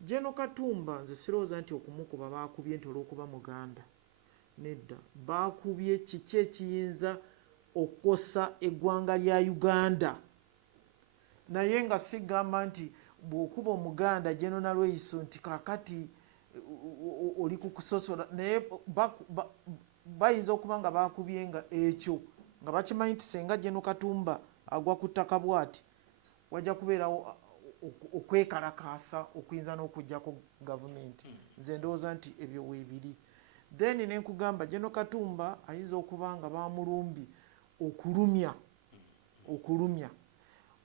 Jeno Katumba nze sirowooza nti okumukuba baakubye nti olw'okuba Muganda. Nedda, baakubye kiki ekiyinza okukosa eggwanga lya Uganda. Naye nga sigamba nti bw'okuba Omuganda General Nalweyiso nti kaakati oli ku kusosola, naye bayinza okuba nga baakubye nga ekyo nga bakimanyi nti senga General Katumba agwa ku ttaka bw'ati wajja kubeerawo okwekalakaasa okuyinza n'okuggyako gavumenti. Nze ndowooza nti ebyo weebiri. Then ne nkugamba General Katumba ayinza okuba nga baamulumbye okulumya.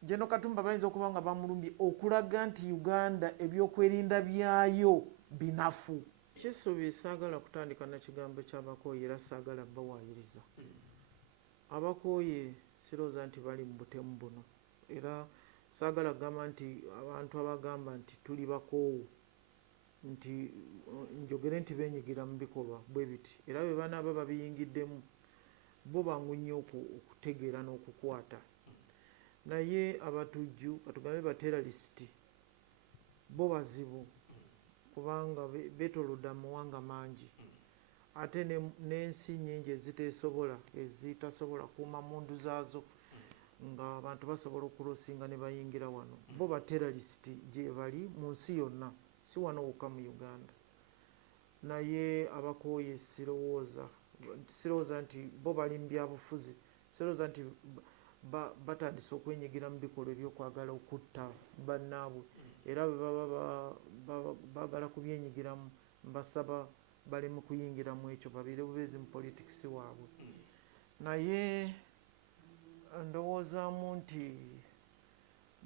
General Katumba bayinza okuba nga bamulumbye okulaga nti Uganda ebyokwerinda byayo binafu. Kisubi saagala kutandika na kigambo ky'Abakooye era saagala bawaayiriza. Abakooye sirowooza nti bali mu butemu buno era saagala kugamba nti abantu abagamba nti tuli bakoowu nti njogere nti beenyigira mu bikolwa bwe biti era bwe banaaba babiyingiddemu bo bangu nnyo okutegeera n'okukwata. Naye abatujju katugambe bateralisiti bo bazibu kubanga beetolodde amawanga mangi ate n'ensi nnyingi ezitasobola kuuma mmundu zaazo nga abantu basobola okulosinga ne bayingira wano. Bo bateralisiti gye bali mu nsi yonna, si wano wokka mu Uganda. Naye Abakooye sirowooza nti bo bali mu byabufuzi, sirowooza nti batandise okwenyigira mu bikolwa ebyokwagala okutta bannaabwe era bwe baba baagala kubyenyigiramu mbasaba baleme kuyingira mu ekyo, babeere bubeezi mu politikisi waabwe. Naye ndowoozaamu nti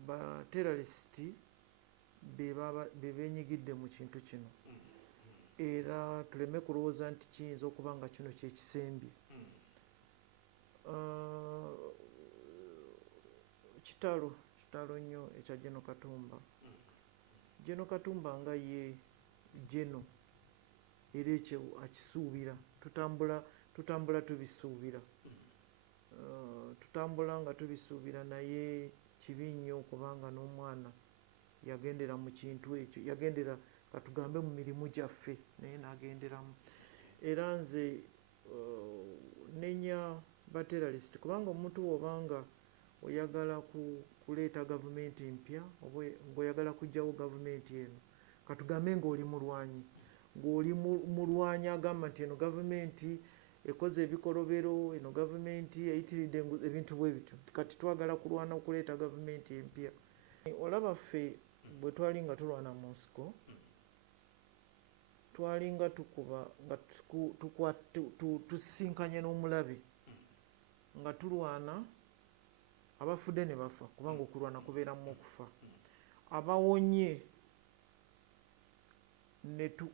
bateralisiti be beenyigidde mu kintu kino era tuleme kulowooza nti kiyinza okuba nga kino kyekisembye. Kitalo nnyo ekya General Katumba. General Katumba nga ye General era ekyo akisuubira, tutambula tubisuubira. Tutambula nga tubisuubira naye kibi nnyo kubanga n'omwana yagendera mu kintu ekyo, yagendera katugambe mu mirimu gyaffe naye n'agenderamu. Era nze nenya bateralisiti kubanga omuntu bw'obanga oyagala kuleeta gavumenti mpya oba ng'oyagala kuggyawo gavumenti eno katugambe ng'oli mulwanyi, ng'oli mulwanyi agamba nti eno gavumenti ekoze ebikolobero, eno gavumenti eyitiridde ebintu bwe bityo, kati twagala kulwana okuleeta gavumenti empya. Olaba ffe bwe twali nga tulwana mu nsiko twali nga tukuba nga tusisinkanye n'omulabe nga tulwana, abafudde ne bafa kubanga okulwana kubeeramu okufa, abawonye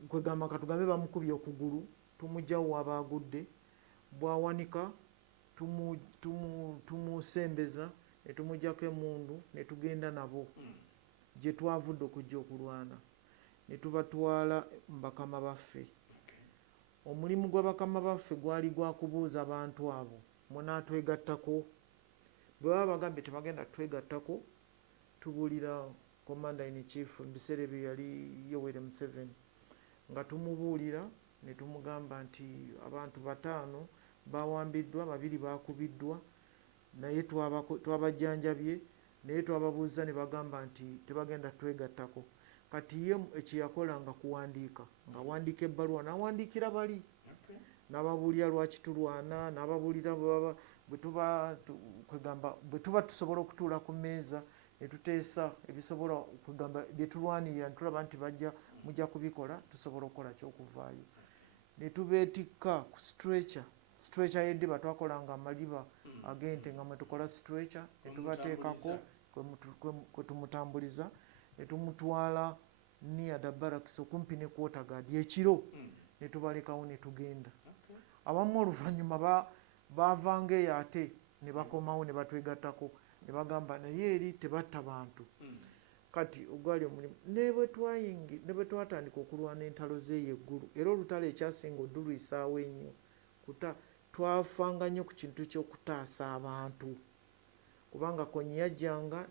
kwegamba katugambe bamukubye okugulu tumuggyawo w'abaagudde, bw'awanika tumusembeza ne tumuggyako emmundu ne tugenda nabo gye twavudde okujja okulwana ne tubatwala mu bakama baffe. Omulimu gwa bakama baffe gwali gwa kubuuza abantu abo munaatwegattako. Bwe baba bagambye tebagenda twegattako tubuulira Commander in Chief mu biseera ebyo yali Yoweri Museveni nga tumubuulira ne tumugamba nti abantu 5 bawambiddwa, 2 baakubiddwa naye twabajjanjabye naye twababuuza ne bagamba nti tebagenda twegattako. Kati ye ekyeyakola nga kuwandiika, ng'awandiika ebbaluwa n'awandiikira bali n'ababuulira lwaki tulwana, n'ababuulira bwe tuba tusobola okutuula ku mmeeza ne tuteesa ebisobola okugamba bye tulwanirira ne tulaba nti mujja kubikola tusobola okukola ky'okuvaayo. Ne tubeetikka ku stretcher y'eddiba twakolanga amaliba ag'ente nga mwe tukola stretcher ne tubateekako kwe tumutambuliza ne tumutwala near the barracks okumpi ne quarter guard ekiro ne tubalekawo ne tugenda. Abamu oluvannyuma baavanga eyo ate ne bakomawo ne batwegattako ne bagamba naye eri tebatta bantu. Kati ogwali omulimu ne bwe twatandika okulwana entalo z'eyo eggulu era olutalo ekyasinga oddulwisaawo ennyo twafanga nnyo ku kintu ky'okutaasa abantu kubanga konyi yajjanga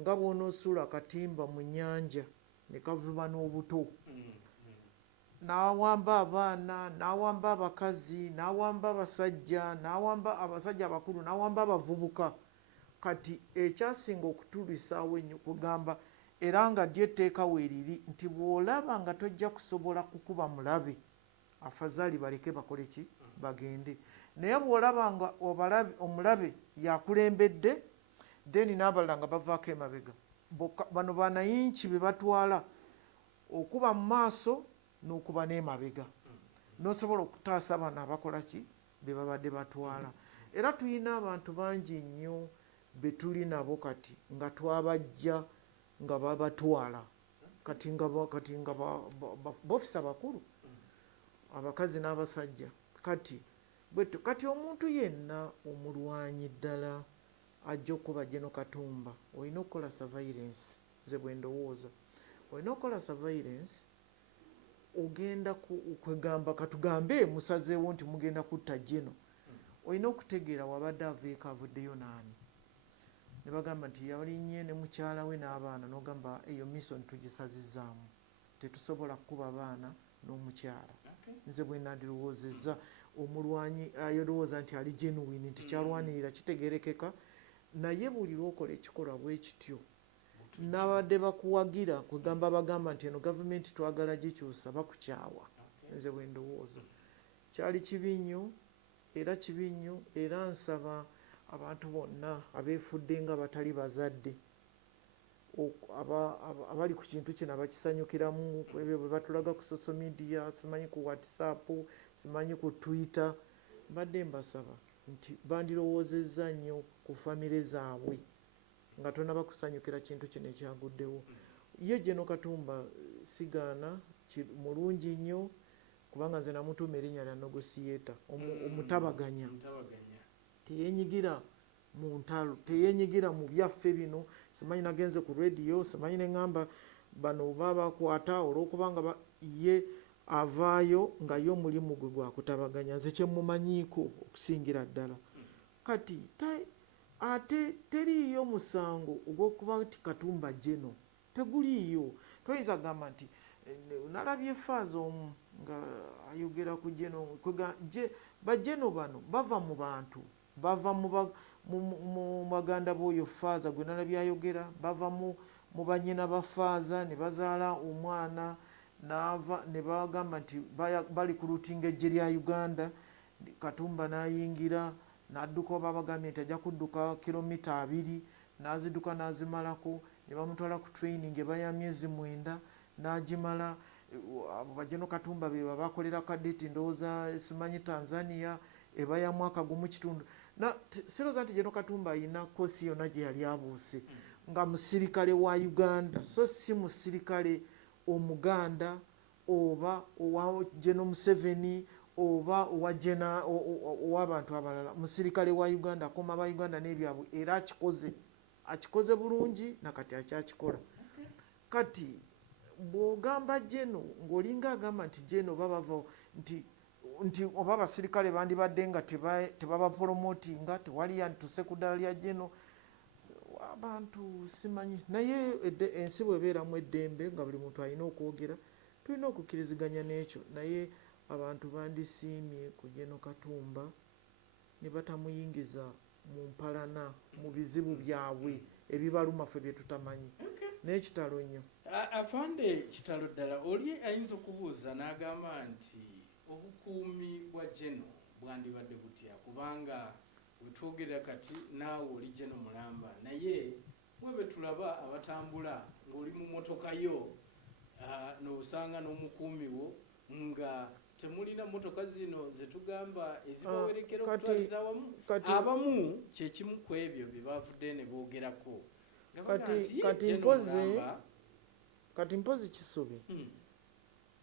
nga bw'onoosula akatimba mu nnyanja ne kavuba n'obuto, n'awamba abaana, n'awamba abakazi, n'awamba abasajja, n'awamba abasajja abakulu, n'awamba abavubuka. Kati ekyasinga okutulisaawo ennyo kugamba era nga ddyo etteeka weeriri nti bw'olaba nga tojja kusobola kukuba mulabe, afazaali baleke bakole ki? Bagende. Naye bw'olaba nga omulabe yakulembedde, then n'abalala nga bavaako emabega, bano banayinki be batwala okuba mu maaso n'okuba n'emabega, n'osobola okutaasa bano abakola ki? Be babadde batwala. Era tulina abantu bangi nnyo be tuli nabo kati nga twabajja nga babatwala kati nga bofisa bakulu, abakazi n'abasajja. Kati omuntu yenna omulwanyi ddala ajja okuba Gen. Katumba, olina okukola surveillance. Nze bwe ndowooza olina okukola surveillance, ogenda kwegamba katugambe musazeewo nti mugenda kutta Gen. Olina okutegeera wabadde aveeko avuddeyo n'ani. Ne bagamba nti yalinnye ne mukyala we n'abaana, n'ogamba eyo mission tugisazizzaamu, tetusobola kukuba baana n'omukyala. Nze bwe nandirowoozezza omulwanyi ayolowooza nti ali genuine, nti kyalwanirira kitegeerekeka, naye buli lw'okola ekikolwa bwe kityo n'abadde bakuwagira bagamba nti eno gavumenti twagala gikyusa, bakukyawa. Nze bwe ndowooza kyali kibi nnyo, era nsaba abantu bonna abeefudde nga abatali bazadde abali ku kintu kino abakisanyukiramu, ebyo bwe batulaga ku social media, simanyi ku WhatsApp, simanyi ku Twitter, mbadde mbasaba nti bandirowoozezza nnyo ku famire zaabwe nga tonaba kusanyukira kintu kino ekyaguddewo. Ye Gen. Katumba sigaana mulungi nnyo, kubanga nze namutuuma erinnya lya negotiator, omutabaganya. Teyeenyigira mu ntalo, teyeenyigira mu byaffe bino. Simanyi nagenze ku radio, simanyi ne ŋŋamba bano babakwata olw'okuba nga ye avaayo nga ye omulimu gwe gwa kutabaganya. Nze kye mumanyiiko okusingira ddala. Kati ate teriiyo musango ogw'okuba nti Katumba Gen. Teguliiyo. Toyinza kugamba nti nalabye effaaza omu nga ayogera ku Gen. Bajeno bano bava mu bantu, bava mu baganda b'oyo Faaza gwe nalabye ayogera, bava mu bannyina ba Faaza ne bazaala omwana ne bagamba nti bali ku lutinga eggye lya Uganda. Katumba n'ayingira n'adduka, oba bagambye nti ajja kudduka kilomita 2, n'azidduka n'azimalako, ne bamutwala ku training eba ya myezi 9 n'agimala. Abo ba Gen. Katumba be bakolera kadeti ndowooza simanyi Tanzania eba ya mwaka gumu kitundu. Sirowooza nti Gen. Katumba alina koosi yonna gye yali abuuse nga musirikale wa Uganda, so si musirikale Omuganda oba owa Gen. Museveni oba ow'abantu abalala. Musirikale wa Uganda, akoma ba Uganda n'ebyabwe, era akikoze bulungi, nakati akyakikola. Kati bw'ogamba Gen. ng'olinga agamba nti Gen. oba bava nti oba abasirikale bandibadde nga tebabaporomotinga, tewali yantuse ku ddala lya Gen. Abantu simanyi, naye ensi bw'ebeeramu eddembe nga buli muntu alina okwogera, tulina okukkiriziganya n'ekyo. Naye abantu bandisiimye ku Gen. Katumba ne batamuyingiza mu mpalana, mu bizibu byabwe ebibaluma ffe bye tutamanyi. N'ekitalo nnyo. Afande kitalo ddala, oli ayinza okubuuza n'agamba nti obukuumi bwa Gen. bwandibadde butya, kubanga wetwogerera kati naawe oli Gen. mulamba, naye mwe betulaba abatambula ng'oli mu motoka yo n'osanga n'omukuumi wo nga temulina motoka zino zetugamba ezibawerekera okutwaliza awamu. Abamu kyekimu ku ebyo bye bavudde ne boogerako. Kati mpozi Kisubi,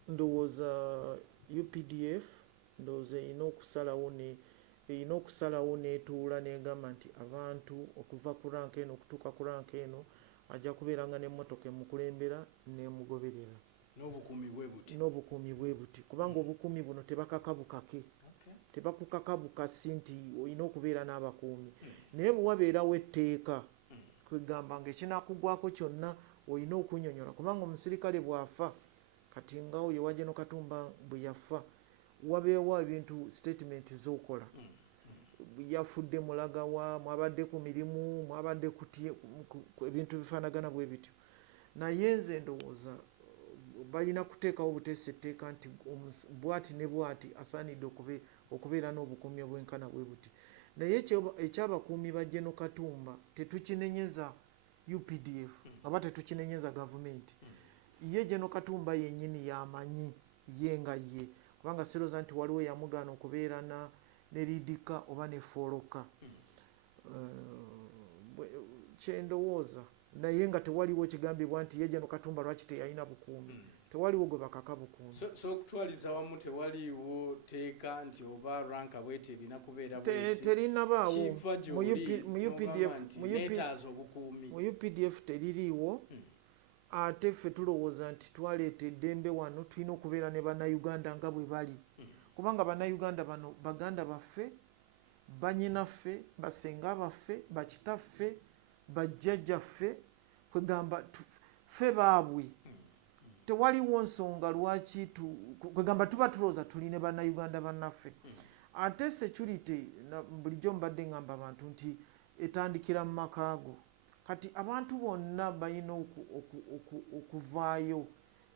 ndowooza UPDF ndowooza erina okusalawo n'etuula n'egamba nti abantu okuva ku ranka eno okutuuka ku ranka eno ajja kubeera nga n'emmotoka emukulembera n'emugoberera. N'obukuumi bwe buti, kubanga obukuumi buno tebakaka bukake, tebakukaka bukasi nti olina okubeera n'abakuumi. Naye bwe wabeerawo etteeka kwegamba ngaekinakugwako kyonna olina okunyonyola kubanga omusirikale bwafa kati nga oyo wa General Katumba bwe yafa wabeewo ebintu statement zokola yafudde mulagawa mwabadde ku mirimu mwabadde ebintu bifaanagana bwe bityo naye nze ndowooza balina kuteekawo buteesa etteeka nti bwati ne bwati asaanidde okubeera n'obukuumi obwenkana bwe buti naye ekyabakuumi ba General Katumba tetukinenyeza UPDF oba tetukinenyeza gavumenti ye General Katumba yennyini yamanyi ye nga ye kubanga sirowooza nti waliwo yamugaana okubeera ne Lidica oba ne Foloka kyendowooza naye nga tewaliwo kigambibwa nti ye General Katumba lwaki teyalina bukuumi tewaliwo gwe bakaka bukuumi so okutwaliza wamu tewaliwo teeka nti oba ranka bweti erina kubeera terinabaawo mu UPDF teririiwo ate ffe tulowooza nti twaleeta eddembe wano tulina okubeera ne bannayuganda nga bwe bali kubanga bannayuganda bano baganda baffe bannyinaffe basenga baffe bakitaffe bajjajjaffe kwegamba ffe baabwe tewaliwo nsonga lwaki kwegamba tuba tulowooza tuli ne bannayuganda bannaffe ate security bulijjo mbadde ngamba abantu nti etandikira mu makaago kati abantu bonna balina okuvaayo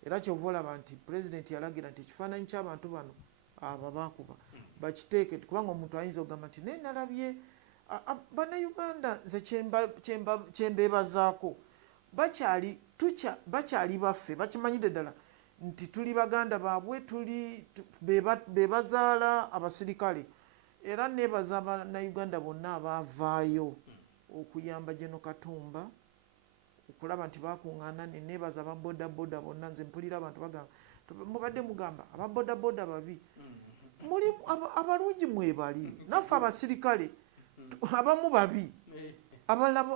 era kyova olaba nti pulezidenti yalagira nti ekifaananyi ky'abantu bano abo baakuba bakiteeke kubanga omuntu ayinza okugamba nti naye nalabye bannayuganda nze kyembeebazaako bakyali baffe bakimanyidde ddala nti tuli baganda baabwe be bazaala abasirikale era neebaza bannayuganda bonna abaavaayo okuyamba General Katumba okulaba nti bakuŋŋaana neebaza ababodaboda bonna nze mpulira abantu bagamba mubadde mugamba ababodaboda babi mulimu abalungi mwebali naffe abasirikale abamu babi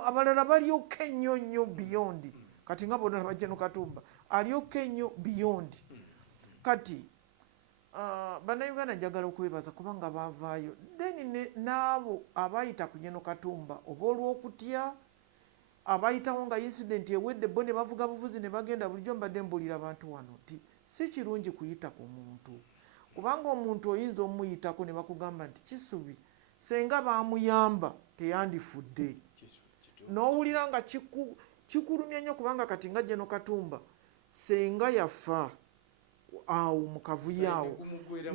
abalala balyoka ennyo nnyo beyond kati nga bonna General Katumba alyoka ennyo beyond kati bannayuganda njagala okubebaza kubanga baavaayo then n'abo abayita ku General Katumba oba olw'okutya abayitawo nga incident ewedde bo ne bavuga buvuzi ne bagenda bulijjo mbadde mbuulira abantu wano nti si kirungi kuyita ku muntu kubanga omuntu oyinza omuyitako ne bakugamba nti kisubi senga baamuyamba teyandifudde n'owulira nga kikulumya nnyo kubanga kati nga General Katumba senga yafa awo mu kavuyo awo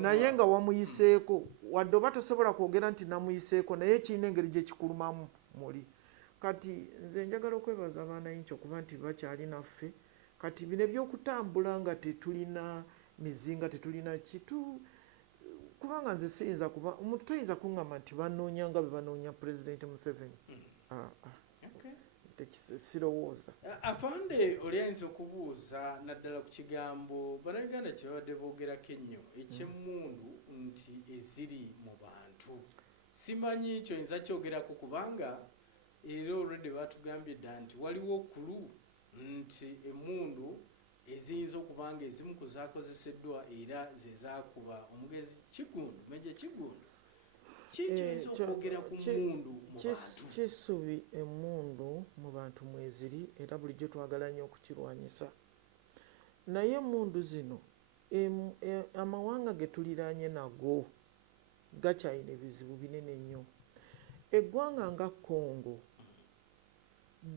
naye nga wamuyiseeko wadde oba tosobola kwogera nti namuyiseeko naye kirina engeri gye kikulumamu muli kati nze njagala okwebaza abaanayinki okuba nti bakyali naffe kati bino ebyokutambula nga tetulina mizinga tetulina kitu kubanga nze siyinza kuba omuntu tayinza kuŋŋamba nti banoonya nga bwe banoonya Pulezidenti Museveni sirowooza afande oli ayinza okubuuza naddala ku kigambo bannayuganda kye babadde boogerako ennyo ekyemmundu nti eziri mu bantu simanyi kyoyinza kyogerako kubanga era olwedde batugambye dda nti waliwo kulu nti emmundu eziyinza okuba nga ezimu ku zaakozeseddwa era zezaakuba omugezi Kigundu Meja Kigundu kiyinza okwogera ku mmundu mu bantu kisubi emmundu mu bantu mweziri era bulijjo twagala nnyo okukirwanyisa naye emmundu zino amawanga ge tuliraanye nago gakyalina ebizibu binene nnyo eggwanga nga Congo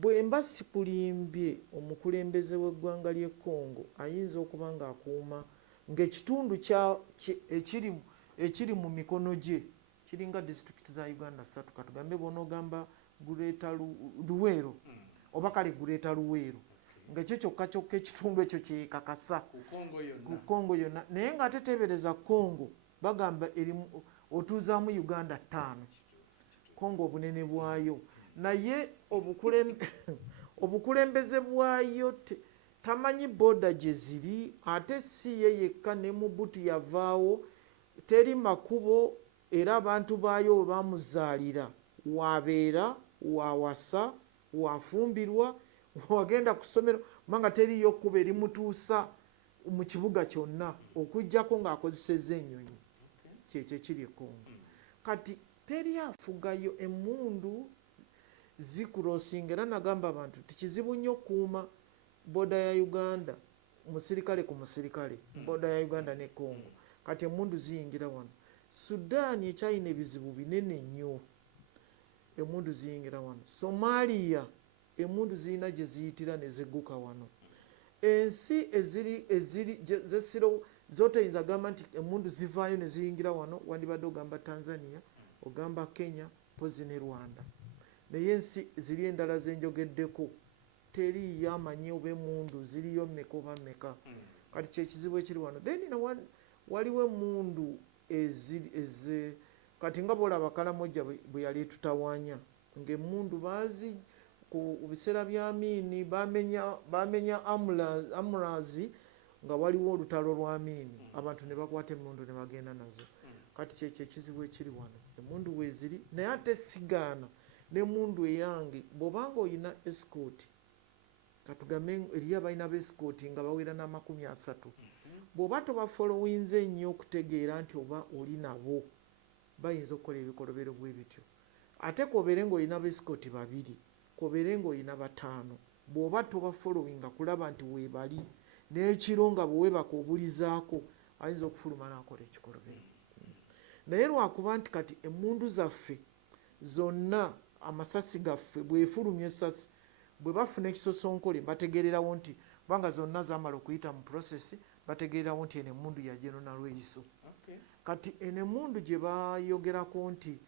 bwe mba sikulimbye omukulembeze w'eggwanga ly'e Congo ayinza okuba ng'akuuma ng'ekitundu ekiri mu mikono gye kiringa disitulikiti za Uganda 3 katugambe bw'onoogamba Guleeta Luweero oba kale Guleeta Luweero ng'ekyo kyokka ekitundu ekyo kyekakasa ku Congo yonna naye ng'ate teebereza Congo bagamba otuuzaamu Uganda 5 Congo obunene bwayo naye obukulembeze bwayo tamanyi boda gye ziri ate si ye yekka ne Mobutu yavaawo teri makubo era abantu baayo we bamuzaalira wabeera wawasa wafumbirwa wagenda ku ssomero kubanga teriyo kkuba erimutuusa mu kibuga kyonna okuggyako ng'akozesezza ennyonyi kyekyo ekiri e Congo kati teri afugayo emmundu zikurosinga era nagamba abantu tikizibu nnyo okukuuma boda ya Uganda musirikale ku musirikale boda ya Uganda ne Congo kati emundu ziyingira wano. Sudan ekyalina ebizibu binene nnyo emundu ziyingira wano. Somalia emundu zirina gye ziyitira ne zigguka wano. Ensi eziri zesiro zoteyiza gamba nti emundu zivaayo ne ziyingira wano wandibadde ogamba Tanzania ogamba Kenya pozi ne Rwanda naye ensi ziri endala zenjogeddeko teriyo amanyi oba emundu ziriyo mmeka oba mmeka kati kyekizibu ekiri wano. Then waliwo emundu kati nga boolaba Kalamoja bwe yali etutawaanya ng'emundu baazi ku biseera bya Amini bamenya amurazi nga waliwo olutalo lwa Amini abantu ne bakwata emundu ne bagenda nazo. Kati kyekyo ekizibu ekiri wano emundu weeziri naye ate sigaana n'emundu eyange bw'obanga olina escort katugambe eriyo abalina b'escort nga bawera na30 bw'oba tobafolowinze ennyo okutegeera nti oba oli nabo bayinza okukola ebikolobero bwe bityo. Ate kobeere ng'olina b'escort 2 kobeere ng'olina 5 bw'oba tobafolowinga kulaba nti weebali n'ekiro nga bwe weebaka obulizaako ayinza okufuluma n'akola ekikolobero. Naye lwakuba nti kati emundu zaffe zonna amasasi gaffe bwefulumya essasi bwe bafuna ekisosonkole bategeererawo nti kubanga zonna zamala okuyita mu process bategeererawo nti eno emundu ya General Lweyiso. Kati eno emundu gye bayogerako nti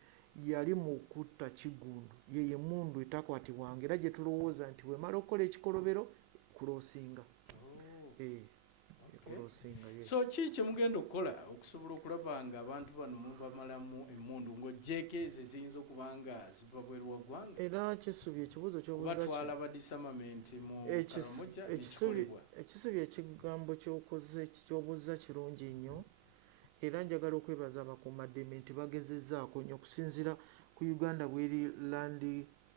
yali mu kutta Kigundu ye emundu etakwatibwanga era gye tulowooza nti wemala okukola ekikolobero kulosinga. So ki kye mugenda okukola okusobola okulaba nga abantu bano mubamalamu emundu ng'ogyeko ezo eziyinza okuba nga ziva bweru wa ggwanga? Era kisubi ekibuuzo batwala ba disarmament mu Karamoja ekisubi ekigambo ky'okoze ky'obuuza kirungi nnyo era njagala okwebaza abakuumaddembe nti bagezezzaako nnyo okusinziira ku Uganda bweri land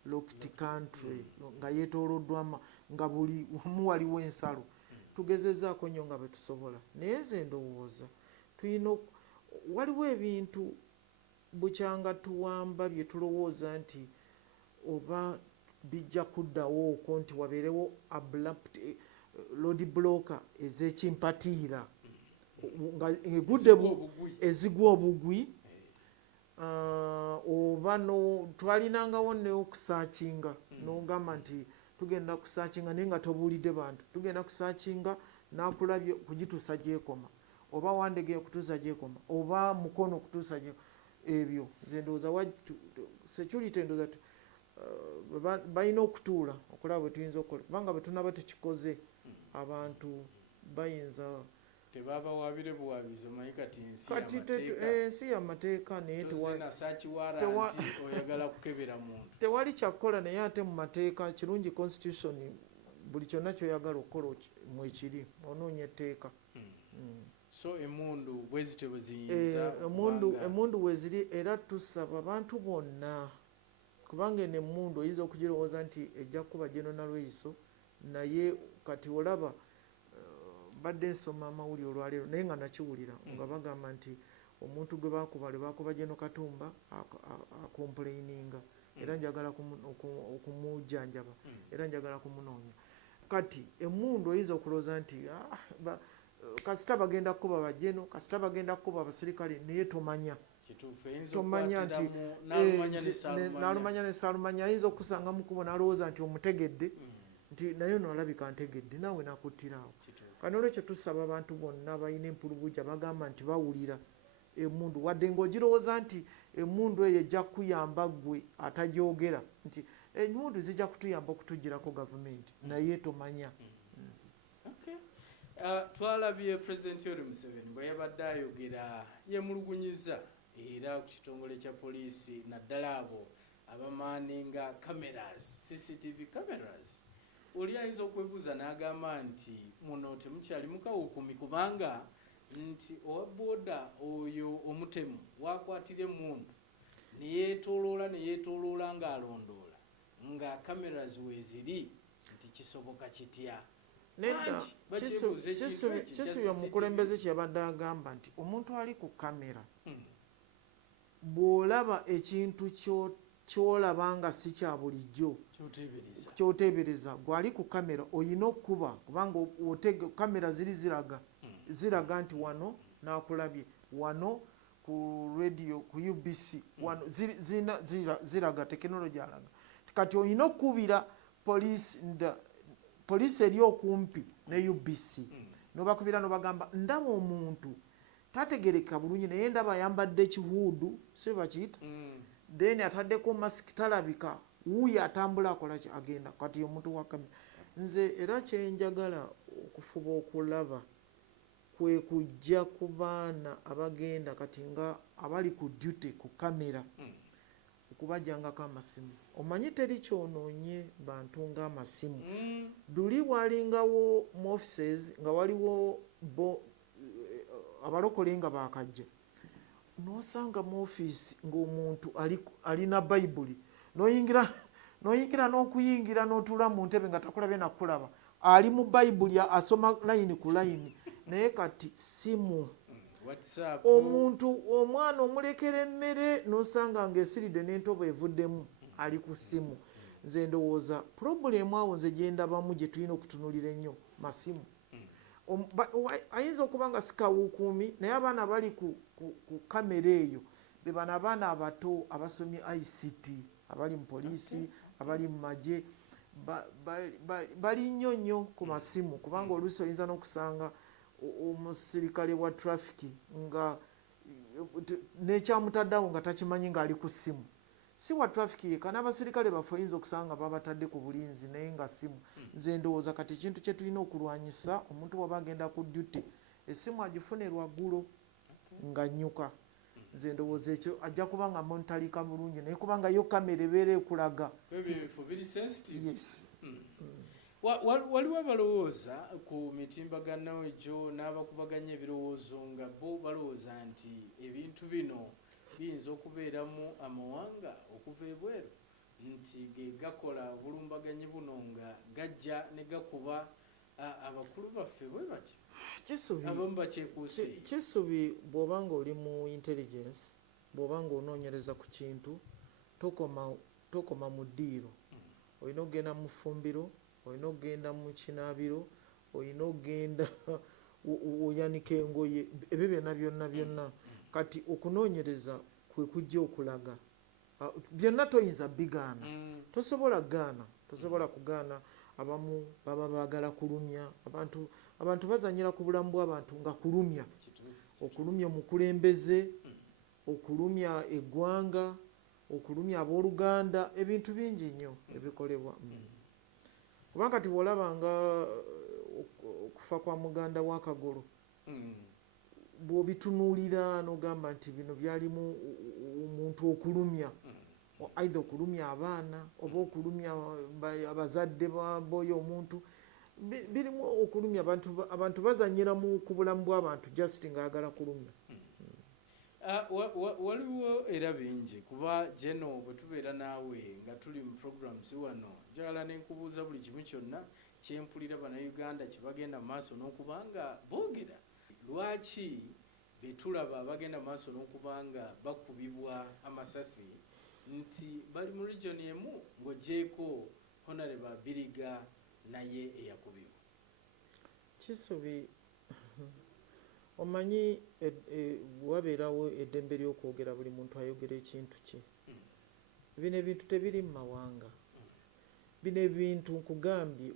locked country nga yeetooloddwa nga buli wamu waliwo ensalo tugezezzaako nnyo nga bwe tusobola naye nze ndowooza tulina waliwo ebintu bukyanga tuwamba bye tulowooza nti oba bijja kuddawo okwo nti wabeerewo abrupt road blocker ez'ekimpatiira nga egudde ezigwa obugwi oba twalinangawo neokusaakinga n'ogamba nti tugenda kusaakinga naye nga tobuulidde bantu tugenda kusaakinga nakulabye kugituusa gyekoma oba wandege okutuusa gyekoma oba mukono okutuusa ebyo nze ndowooza security ndowooza balina okutuula okulaba bwe tuyinza okukola kubanga bwe tunaba tukikoze abantu bayinza tebabawaabire buwaabizi omanyi kati ensi y'amateeka naye oyagala kukebera muntu tewali kyakukola naye ate mu mateeka kirungi constitution buli kyonna kyoyagala okukola mwekiri onoonya etteeka. So emundu bwezityo bwe ziyinza emundu weziri era tusaba abantu bonna kubanga eno emundu oyinza okugirowooza nti ejja kuba General Lweyiso naye kati olaba badde nsoma amawulire olwaleero naye nga nakiwulira nga bagamba nti omuntu gwe bakuba General Katumba akomplaininga era njagala okumujjanjaba era njagala kumunoonya. Kati emundu oyinza okulowooza nti kasita bagenda kukuba bajeno kasita bagenda kukuba abasirikale naye tomanya nti nalumanya ne Saalumanya ayinza okusanga mukubo n'alowooza nti omutegedde nti naye nolabika ntegedde naawe nakuttiraawo. Kano olwekyo tusaba abantu bonna balina empulubujja bagamba nti bawulira emundu wadde ng'ogirowooza nti emundu eyo ejja kuyamba ggwe atagyogera nti emundu zijja kutuyamba okutugirako gavumenti naye tomanya. Twalabye Pulezidenti Yoweri Museveni bwe yabadde ayogera yemulugunyiza era ku kitongole kya poliisi naddala abo abamaaninga cameras CCTV cameras. Oli ayinza okwebuuza n'agamba nti muno temukyali mukawukumi kubanga nti owa booda oyo omutemu wakwatira emundu neyeetooloola ng'alondoola nga cameras weeziri nti kisoboka kitya? Nedda kisubi omukulembeze kyeyabadde agamba nti omuntu ali ku kamera bw'olaba ekintu kyolaba nga si kya bulijjo kyoteebereza gwali ku kamera oyina okuba kubanga kamera ziraga nti wano nakulabye wano ku radio ku UBC wano ziraga tekinologi alaga kati oyina okubira poliisi eri okumpi ne UBC nobakubira nobagamba ndaba omuntu tategereka bulungi naye ndaba ayambadde ekihuudu si bakiyita then ataddeko masiki talabika wuuyo atambula akola ki agenda kati omuntu wa kamera nze era kyenjagala okufuba okulaba kwe kujja ku baana abagenda kati nga abali ku duty ku kamera okubajjangako amasimu omanyi teri kyonoonye bantu ng'amasimu luli walingawo mu offices nga waliwo abalokole nga bakajja nosanga mu office ng'omuntu alina bayibuli noyingira n'okuyingira n'otuula mu ntebe nga takulabye nakulaba ali mu bayibuli asoma layini ku layini naye kati simu omuntu omwana omulekera emmere nosanga ng'esiridde n'entobo evuddemu ali ku simu nze ndowooza purobulemu awo nze gyendabamu gye tulina okutunulira ennyo masimu ayinza okuba nga sikawukuumi naye abaana bali ku kamera eyo be bano abaana abato abasomye ICT abali mu poliisi abali mu magye bali nnyo nnyo ku masimu kubanga oluusi oyinza n'okusanga omusirikale wa trafiki nga nekyamutaddeawo nga takimanyi ng'ali ku ssimu si wa trafiki yeka n'abasirikale baffe oyinza okusanga babatadde ku bulinzi naye nga simu nze ndowooza kati ekintu kye tulina okulwanyisa omuntu waba agenda ku duty essimu agifune lwaggulo nga nnyuka nze ndowooza ekyo ajja kuba nga montalika bulungi naye kubanga yo kamera ebeera ekulaga waliwo abalowooza ku mitimbagano egyo n'abakubaganya ebirowoozo nga bo balowooza nti ebintu bino biyinza okubeeramu amawanga okuva ebweru nti ge gakola obulumbaganyi buno nga gajja ne gakuba abakulu baffe bwe batyo abamu bakyekuuse kisubi bw'oba nga oli mu intelligence bw'oba nga onoonyereza ku kintu tokoma mu ddiiro olina okgenda mu ffumbiro olina okgenda mu kinaabiro olina okgenda oyanika engoye ebyo byonna byonna kati okunoonyereza kwe kujja okulaga byonna toyinza bigaana tosobola kugaana abamu baba baagala kulumya abantu bazanyira ku bulamu bw'abantu nga kulumya okulumya omukulembeze okulumya eggwanga okulumya abooluganda ebintu bingi nnyo ebikolebwa kubanga kati bw'olabanga okufa kwa muganda w'akagolo bw'obitunuulira n'ogamba nti bino byalimu omuntu okulumya aidha okulumya abaana oba okulumya abazadde boyo omuntu birimu okulumya abantu bazanyira ku bulamu bw'abantu just ng'agala kulumya waliwo era bingi kuba jeno bwe tubeera naawe nga tuli mu programs wano njagala nenkubuuza buli kimu kyonna kyempulira bannayuganda kye bagenda mu maaso n'okubanga boogera lwaki betulaba abagenda mu maaso n'okubanga bakubibwa amasasi nti bali mu region emu ng'ogyeko Honorable Biriga naye eyakubibwa kisubi omanyi wabeerawo eddembe ly'okwogera buli muntu ayogera ekintu kye bino ebintu tebiri mu mawanga bino ebintu nkugambye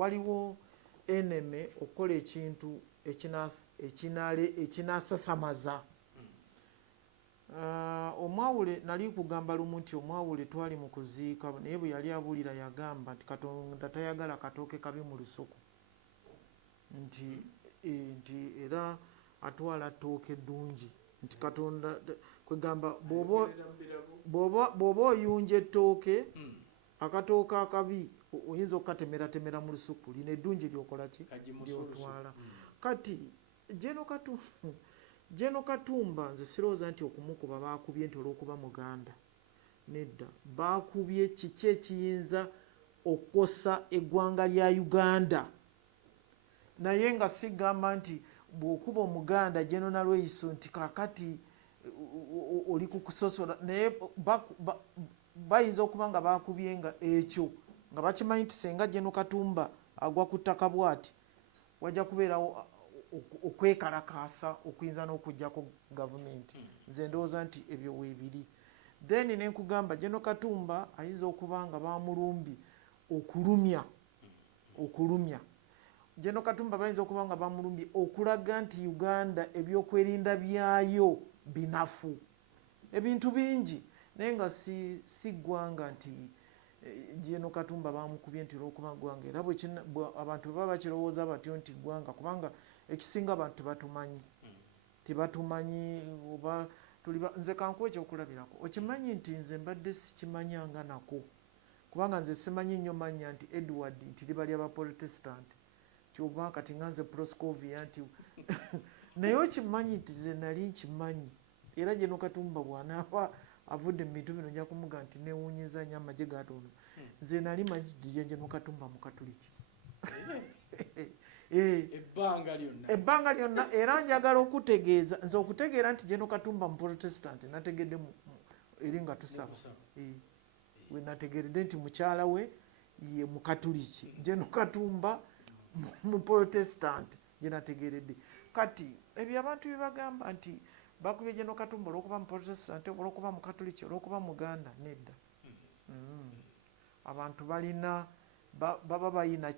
waliwo eneme okukola ekintu ekinasasamaza omwawule nali kugamba lumu nti omwawule twali mu kuziika naye bwe yali abulira yagamba nti Katonda tayagala katooke kabi mu lusuku nti era atwala ttooke ddungi nti Katonda kwegamba bw'oba oyunja ettooke akatooke akabi oyinza okukatemeratemera mu lusuku lino eddungi lyokola ki lyotwala kati Jeno Katumba nze sirowooza nti okumukuba baakubye nti olw'okuba muganda nedda baakubye kiki ekiyinza okukosa eggwanga lya Uganda naye nga sigamba nti bw'okuba omuganda Jeno Nalweyiso nti kakati oli kukusosola naye bayinza okuba nga bakubye nga ekyo nga bakimanyi nti senga General Katumba agwa ku ttaka bw'ati wajja kubeerawo okwekalakaasa okuyinza n'okuggyako gavumenti. Nze ndowooza nti ebyo weebiri. Then ne nkugamba General Katumba ayinza okuba nga bamulumbye okulumya. General Katumba bayinza okuba nga bamulumbye okulaga nti Uganda ebyokwerinda byayo binafu. Ebintu bingi naye nga si ggwanga nti General Katumba bamukubye nti olw'okuba ggwanga era abantu baba bakirowooza batyo nti ggwanga kubanga ekisinga abantu tebatumanyi oba nze kankuwa ekyokulabirako. Okimanyi nti nze mbadde sikimanyanga nako kubanga nze simanyi nnyo mannya nti Edward nti liba ly'abaprotestant kyova kati nga nze Proscovia nti naye okimanyi nti nze nali nkimanyi era General Katumba bw'anaaba avudde mu bintu bino nja kumuga nti neewuunyiza nnyo amagye gatonda. Nze nali manyi General Katumba Mukatuliki ebbanga lyonna era njagala okutegeeza nze okutegeera nti General Katumba mu Protestant nategedde eri nga tusaba we nategeredde nti mukyala we ye Mukatuliki. General Katumba mu Protestant gye nategeredde. Kati ebyo abantu bye bagamba nti bakubye General Katumba olw'okuba mu Protestant olw'okuba mu Katuliki olw'okuba Muganda nedda. Abantu balina baba bayina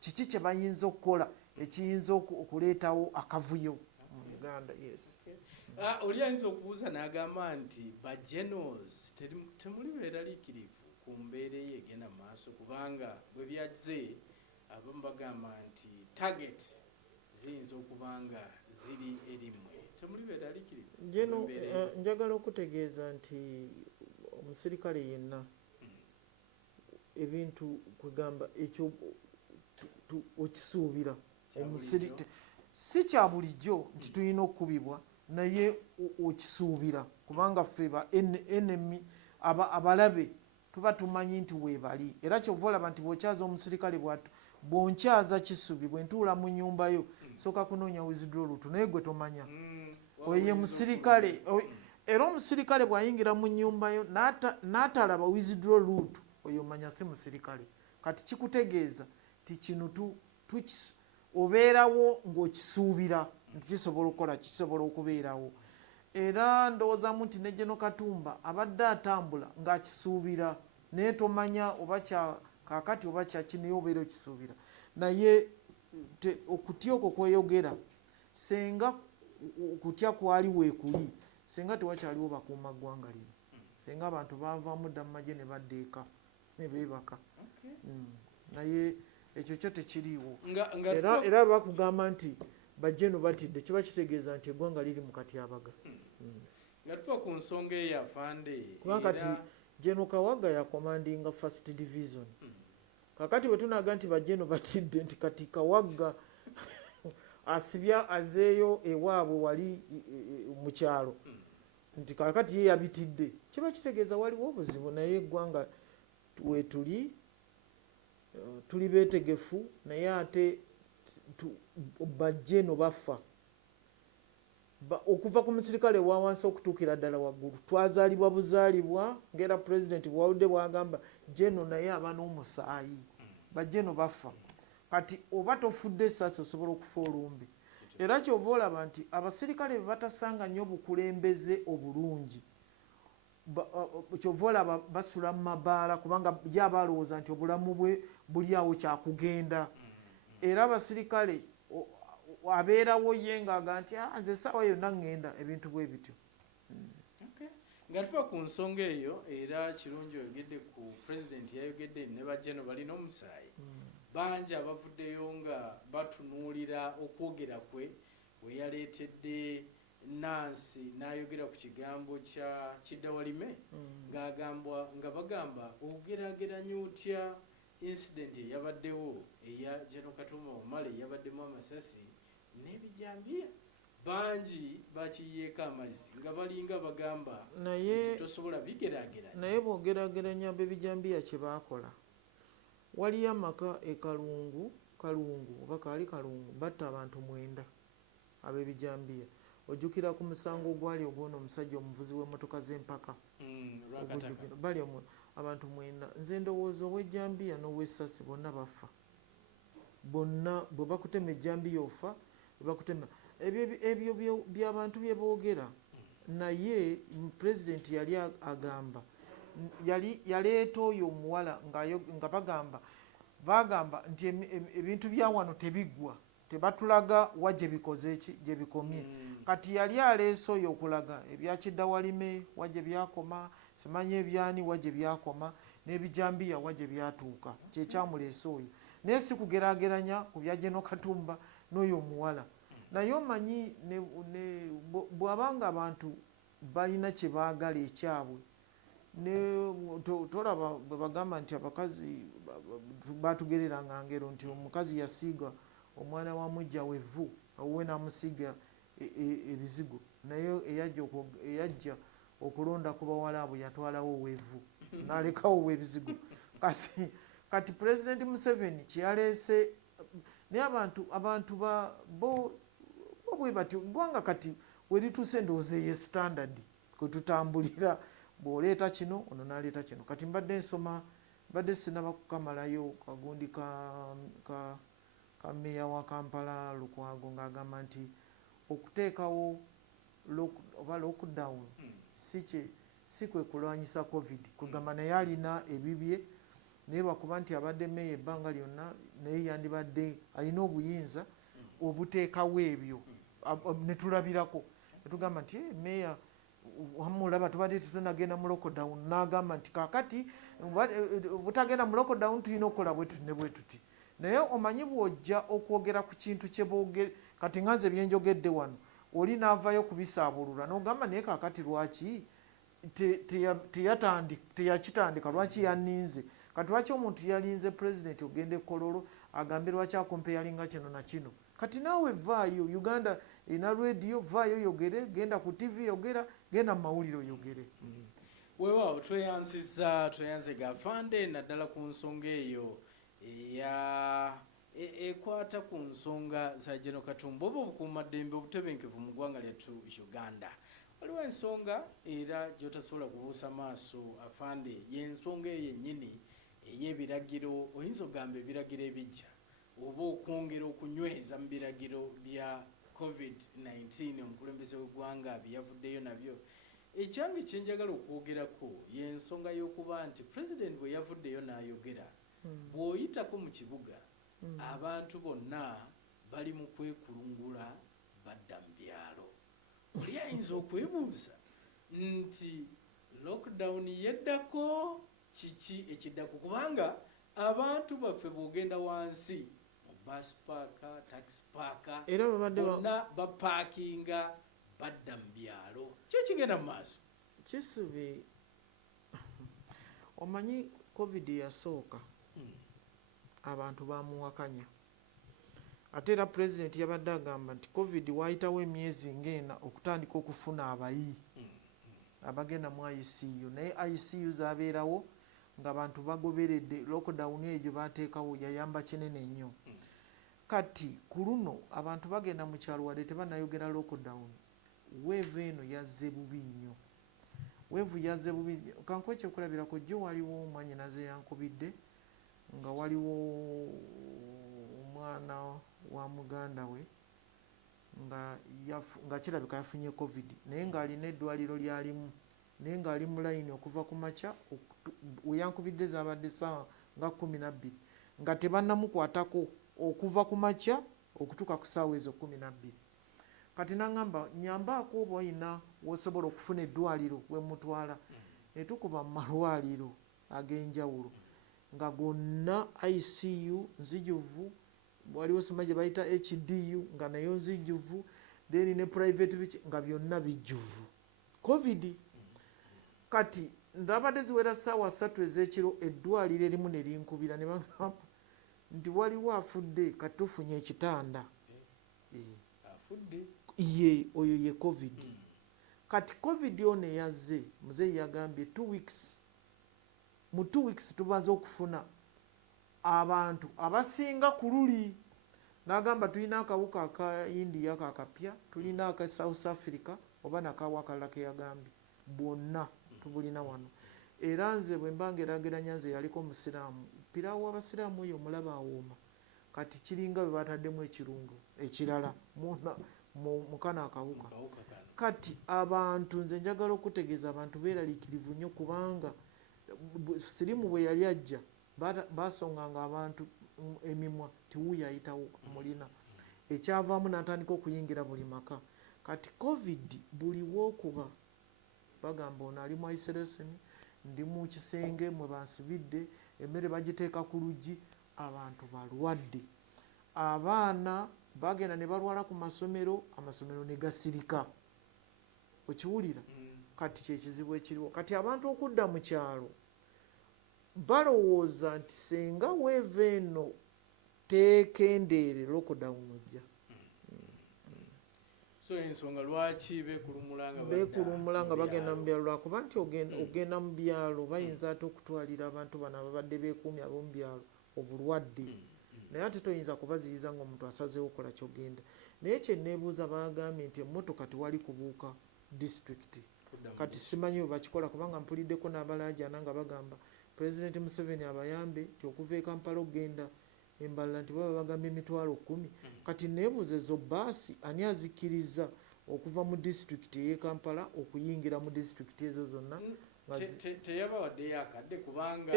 kiki kye bayinza okukola ekiyinza okuleetawo akavuyo mu Uganda. Yes. Oli ayinza okubuuza n'agamba nti ba generals temuli beeraliikirivu ku mbeera eyo egenda mu maaso kubanga bwe byazze abamu bagamba nti target ziyinza okuba nga ziri erimmwe. Temuli beeraliikirivu? Njagala okutegeeza nti omusirikale yenna ebintu kwegamba ekyo okisuubira si kya bulijjo nti tulina okukubibwa naye okisuubira kubanga ffe ba enemy abalabe tuba tumanyi nti weebali era kyova olaba nti bw'okyaza omusirikale bw'onkyaza kisubi bwe ntuula mu nnyumba yo sooka kunoonya withdraw route naye gwe tomanya oyo ye musirikale era omusirikale bw'ayingira mu nnyumba yo n'atalaba withdraw route oyo manya si musirikale. Kati kikutegeeza ti kino obeerawo ng'okisuubira nti kisobola okukola kisobola okubeerawo. Era ndowoozamu nti ne General Katumba abadde atambula ng'akisuubira naye tomanya oba kaakati oba kyakinaye obeera okisuubira naye okutya okwo kweyogera senga okutya kwali weekuli senga tewakyaliwo bakuuma ggwanga lino senga abantu baavaamu dda mu magye ne badda eka ne beebaka. Naye ekyo kyo tekiriiwo era bakugamba nti bajjeno batidde kiba kitegeeza nti eggwanga liri mu katyabaga. Nga tufa ku nsonga eyo afande kubanga kati General Kawaga yakomandinga first division kakati bwe tunaga nti bajjeno batidde nti kati Kawaga asibya azeeyo ewaabwe wali mu kyalo nti kakati ye yabitidde kiba kitegeeza waliwo obuzibu naye eggwanga wetuli tuli beetegefu naye ate bajjeno bafa okuva ku musirikale wa wansi okutuukira ddala waggulu twazaalibwa buzaalibwa ng'era pulezidenti bwawudde bwagamba jeno naye aba n'omusaayi bajjeno bafa kati oba tofudde essasi osobola okufa olumbi era kyova olaba nti abasirikale batasanga nnyo obukulembeze obulungi kyova olaba basula mu mabaala kubanga ye aba alowooza nti obulamu bwe buli awo kyakugenda era abasirikale abeerawo ye ng'aga nti nze essaawa yonna ŋŋenda ebintu bwe bityo. Nga tufa ku nsonga eyo era kirungi oyogedde ku pulezidenti yayogedde ne bajjeno balina omusaayi bangi abavuddeyo nga batunuulira okwogera kwe we yaleetedde Nansi n'ayogera ku kigambo kya Kiddawalime nga bagamba ogeraageranya otya incident eyabaddewo eya General Katumba Wamala eyabaddemu amasasi n'ebijambiya bangi bakiyeeko amazzi nga balinga bagamba nti tosobola bigeraageranya naye bw'ogeraageranya ebijambiya kye baakola waliyo amaka Kalungu oba kaali Kalungu batta abantu 9 ab'ebijambiya ojjukira ku musango ogwali ogw'ono omusajja omuvuzi w'emmotoka z'empaka bali abantu 9 nze ndowooza ow'ejjambiya n'ow'essasi bonna bafa bonna bwe bakutema ejjambiya ofa bwe bakutema ebyo by'abantu bye boogera naye pulezidenti yali agamba yaleeta oyo omuwala nga bagamba nti ebintu bya wano tebiggwa tebatulaga wa gye bikoze ki gye bikomye kati yali aleese oyo okulaga ebyakidawalime wa gye byakoma simanyi ebyani wa gye byakoma n'ebijambiya wa gye byatuuka kyekyamuleese oyo naye si kugeraageranya ku bya General Katumba n'oyo omuwala naye omanyi bw'abanga abantu balina kye baagala ekyabwe tolaba bwe bagamba nti abakazi batugerera nga ngero nti omukazi yasiiga omwana wa mujja wevvu awuwe n'amusiiga ebizigo naye eyajja okulonda ku bawala abo yatwalawo owevvu n'alekawo ebizigo kati Pulezidenti Museveni kyeyaleese naye abantu bo bwe batyo gwanga kati werituuse ndowooza ye standard kwe tutambulira bw'oleeta kino ono n'aleeta kino kati mbadde sinaba kukamalayo kagundi ka meeya wa Kampala Lukwago ng'agamba nti okuteekawo oba lockdown si kwe kulwanyisa covid kugamba naye alina ebibye naye lwakuba nti abadde meeya ebbanga lyonna naye yandibadde alina obuyinza obuteekawo ebyo ne tulabirako netugamba nti meeya wamulaba tubadde tetunagenda mu lockdown n'agamba nti kaakati butagenda mu lockdown tulina okukola bwetuti ne bwetuti naye omanyi bw'ojja okwogera ku kintu kye boogere kati nganze byenjogedde wano oli n'avayo kubisaabulula n'ogamba naye kaakati lwaki teyakitandika lwaki yanninze kati lwaki omuntu yalinze pulezidenti ogenda ekololo agambe lwaki akompeyalinga kino na kino kati naawe vaayo Uganda ina radio vaayo yogere genda ku TV yogera genda mu mawulire oyogere weewaawo tweyanze gavande naddala ku nsonga eyo ekwata ku nsonga za General Katumba oba obukuumaddembe obutebenkevu mu ggwanga lyattu Uganda waliwo ensonga era gyotasobola kubuusa maaso afande y'ensonga eyo yennyini ey'ebiragiro oyinza okugamba ebiragiro ebijja oba okwongera okunyweza mu biragiro bya COVID-19 omukulembeze w'eggwanga byeyavuddeyo nabyo ekyange kyenjagala okwogerako y'ensonga y'okuba nti pulezidenti bwe yavuddeyo n'ayogera bw'oyitako mu kibuga abantu bonna bali mu kwekulungula badda mu byalo oli ayinza okwebuuza nti lockdown yeddako kiki ekiddako kubanga abantu baffe bw'ogenda wansi mu bus paaka taxi paaka bonna bapaakinga badda mu byalo kyo kigenda mu maaso kisubi omanyi covid yasooka abantu bamuwakanya ate era pulezidenti yabadde agamba nti covid waayitawo emyezi ng'ena okutandika okufuna abayi abagenda mu ICU naye ICU zabeerawo ng'abantu bagoberedde lockdown egyo bateekawo yayamba kinene nnyo kati ku luno abantu bagenda mu kyalo wadde tebanayogera lockdown weevu eno yazze bubi nnyo weevu yazze bubi kankuwa ekyokulabirako jjo waliwo omwanyinaze yankubidde nga waliwo omwana wa muganda we nga kirabika yafunye covid naye ng'alina eddwaliro lyalimu naye ng'ali mu layini okuva ku makya weyankubidde zaabadde ssaawa nga 12 nga tebannamukwatako okuva ku makya okutuuka ku ssaawa ezo 12 kati naŋŋamba nyambaako oba olina wosobola okufuna eddwaliro wemutwala ne tukuba mu malwaliro ag'enjawulo nga gonna ICU nzijuvu waliwo sima gye bayita HDU nga nayo nzijuvu then ne private biki nga byonna bijjuvu covid kati ndabadde ziwera ssaawa 3 ez'ekiro eddwaliro erimu ne linkubira ne bagamba nti waliwo afudde kati tufunye ekitanda ye oyo ye covid kati covid ono yazze muzeeyi yagambye 2 weeks mu 2 weeks tumaze okufuna abantu abasinga ku luli n'agamba tulina akawuka aka India kakapya, tulina aka South Africa oba nakawa akalala ke yagambye, bwonna tubulina wano. Era nze bwe mba ngerageranya nze yaliko musiraamu, piraawo w'abasiraamu oyo mulaba awooma, kati kiringa bwe bataddemu ekirungo ekirala mu kano akawuka. Kati abantu nze njagala okutegeeza abantu beeraliikirivu nnyo, kubanga siriimu bwe yali ajja baasonganga abantu emimwa tiwuuyo ayitawo mulina, ekyavaamu n'atandika okuyingira buli maka. Kati covid buli w'okuba bagamba ono ali mu isolation, ndi mu kisenge mwe bansibidde, emmere bagiteeka ku luggi, abantu balwadde. Abaana bagenda ne balwala ku masomero, amasomero ne gasirika. Okiwulira? Kati kyekizibu ekiriwo. Kati abantu okudda mu kyalo balowooza nti senga weeva eno tekendeere lockdown ojja. So ensonga lwaki beekulumula nga bagenda mu byalo, lwakuba nti ogenda mu byalo bayinza ate okutwalira abantu bano ababadde beekuumya ab'omu byalo obulwadde. Naye ate toyinza kubaziriza ng'omuntu asazeewo kola kyogenda. Naye kye neebuuza bagambye nti emmotoka tewali kubuuka disitulikiti. Kati simanyi bwe bakikola, kubanga mpuliddeko n'abalaajana nga bagamba Pulezidenti Museveni abayambe nti okuva e Kampala okgenda Embalala nti baba bagamba emitwalo 10. Kati neebuuza ezo bbaasi ani azikkiriza okuva mu disitulikiti ey'e Kampala okuyingira mu disitulikiti ezo zonna? Teyabawaddeyo akadde kubanga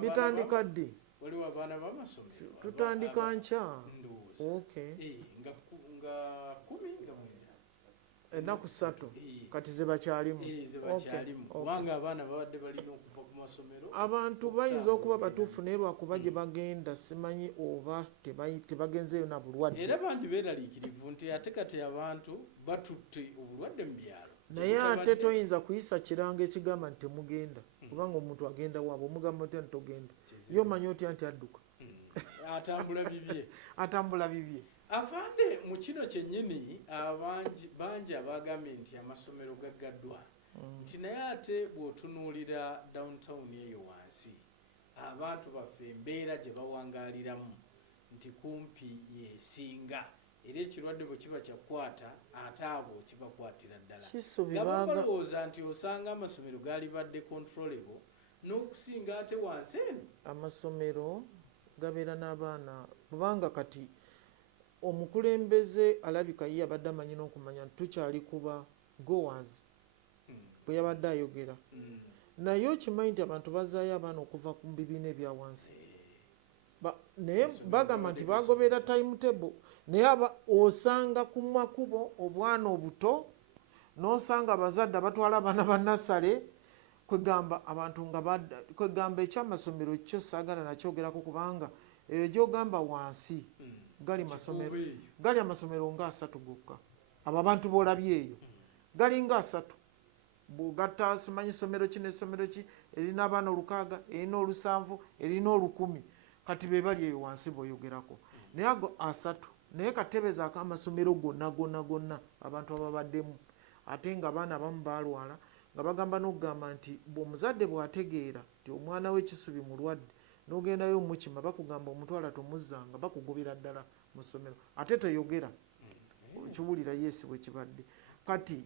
bitandika ddi? Waliwo abaana b'amasomero tutandika nkya. nga 10 nga mwenda ennaku 3 kati ze bakyalimu. Kubanga abaana babadde balina okuva ku masomero. Abantu bayinza okuba batuufu naye lwakuba gye bagenda simanyi oba tebagenzeeyo na bulwadde. Era bangi beeraliikirivu nti ate kati abantu batutte obulwadde mu byalo. Naye ate toyinza kuyisa kiranga ekigamba nti temugenda, kubanga omuntu agenda waabwe omugamba otya nti togenda. Ye omanyi otya nti adduka? Atambula bibye. Afande mu kino kyennyini bangi abagambye nti amasomero gaggaddwa, nti naye ate bw'otunuulira downtown eyo wansi abantu baffe embeera gye bawangaaliramu nti kumpi yesinga, era ekirwadde bwe kiba kyakwata ate abo kibakwatira ddala. Gaba balowooza nti osanga amasomero gaali badde controllable n'okusinga ate wansi eno. Amasomero gabeera n'abaana kubanga kati omukulembeze alabika ye abadde amanyi n'okumanya nti tukyali kuba goers bwe yabadde ayogera. Naye okimanyi nti abantu bazaayo abaana okuva ku bibiina ebya wansi, naye bagamba nti bagobera timetable, naye osanga ku makubo obwana obuto n'osanga abazadde abatwala abaana ba nasale, kwegamba abantu nga kwegamba ekyamasomero kyo saagala nakyogerako kubanga eyo gy'ogamba wansi gali amasomero nga 3 gokka. Abo abantu boolabye eyo gali nga 3. Bw'ogatta simanyi somero ki n'essomero ki erina abaana 600, erina 700, erina 1000, kati be bali eyo wansi bw'oyogerako. Naye ago 3, naye katebeeza amasomero gonna abantu ababaddemu, ate nga abaana abamu baalwala, nga bagamba n'okugamba nti bw'omuzadde bw'ategeera nti omwana we Kisubi mulwadde n'ogendayo omukima bakugamba omutwala tomuzzanga, bakugobera ddala mu ssomero ate toyogera kiwulira yeesi bwe kibadde. Kati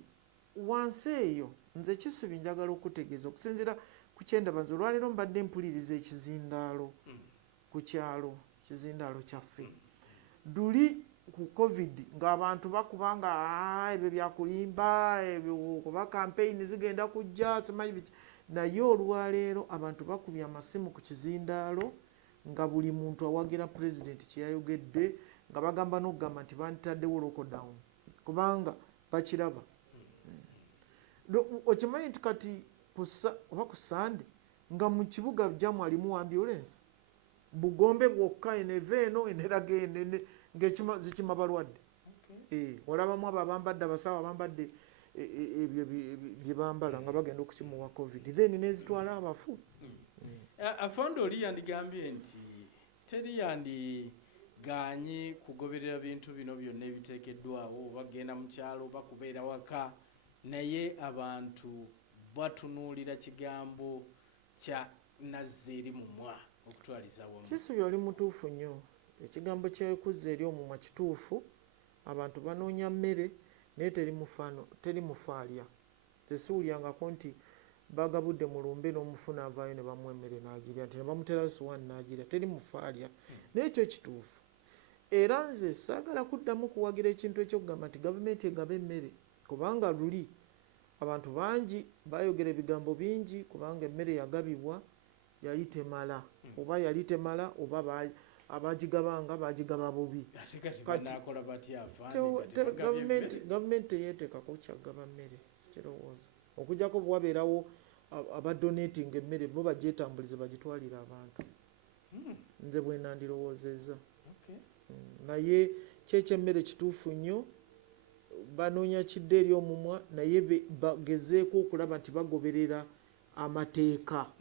wansi eyo nze Kisubi njagala okutegeeza okusinziira ku kyendabanzi olwaleero mbadde mpuliriza ekizindaalo ku kyalo, ekizindaalo kyaffe duli ku covid ng'abantu bakubanga ebyo byakulimba ebyo kuba campaign zigenda kujja simanyi biki, naye olwaleero abantu bakubye amasimu ku kizindaalo nga buli muntu awagira pulezidenti kyeyayogedde, nga bagamba n'okugamba nti banditaddewo lockdown kubanga bakiraba. Okimanyi nti kati oba ku Sande nga mu kibuga jamu alimu ambulance Bugombe bwokka eneva eno eneraga ene ng'ezikima balwadde. Olabamu abo abambadde abasawo abambadde ebyo bye bambala nga bagenda okukimuwa covid then n'ezitwala abafu. Afande oli yandigambye nti teri yandiganye kugoberera bintu bino byonna ebiteekeddwawo, bagenda mu kyalo bakubeera waka, naye abantu batunuulira kigambo kya nazza eri mumwa okutwaliza wamu. Kisubi oli mutuufu nnyo ekigambo kyekuzza eri omumwa kituufu, abantu banoonya mmere naye teri mufaalya. Tesiwulyangako nti bagabudde mu lumbe n'omufuna avaayo ne bamuwa emmere n'agirya, nti ne bamuterayo suwaani n'agirya, teri mufaalya. Naye ekyo kituufu. Era nze saagala kuddamu kuwagira ekintu ekyokugamba nti gavumenti egaba emmere, kubanga luli abantu bangi bayogera ebigambo bingi kubanga emmere yagabibwa yali temala, oba yali temala oba abagigabanga bagigaba bubi. Gavumenti teyeeteekako kyagaba mmere, sikirowooza, okujjako bwabeerawo abadonating emmere bo bagyetambulize bagitwalire abantu. Nze bwe nandirowoozezza. Naye kyekyemmere kituufu nnyo, banoonya kidde eri omumwa naye bagezeeko okulaba nti bagoberera amateeka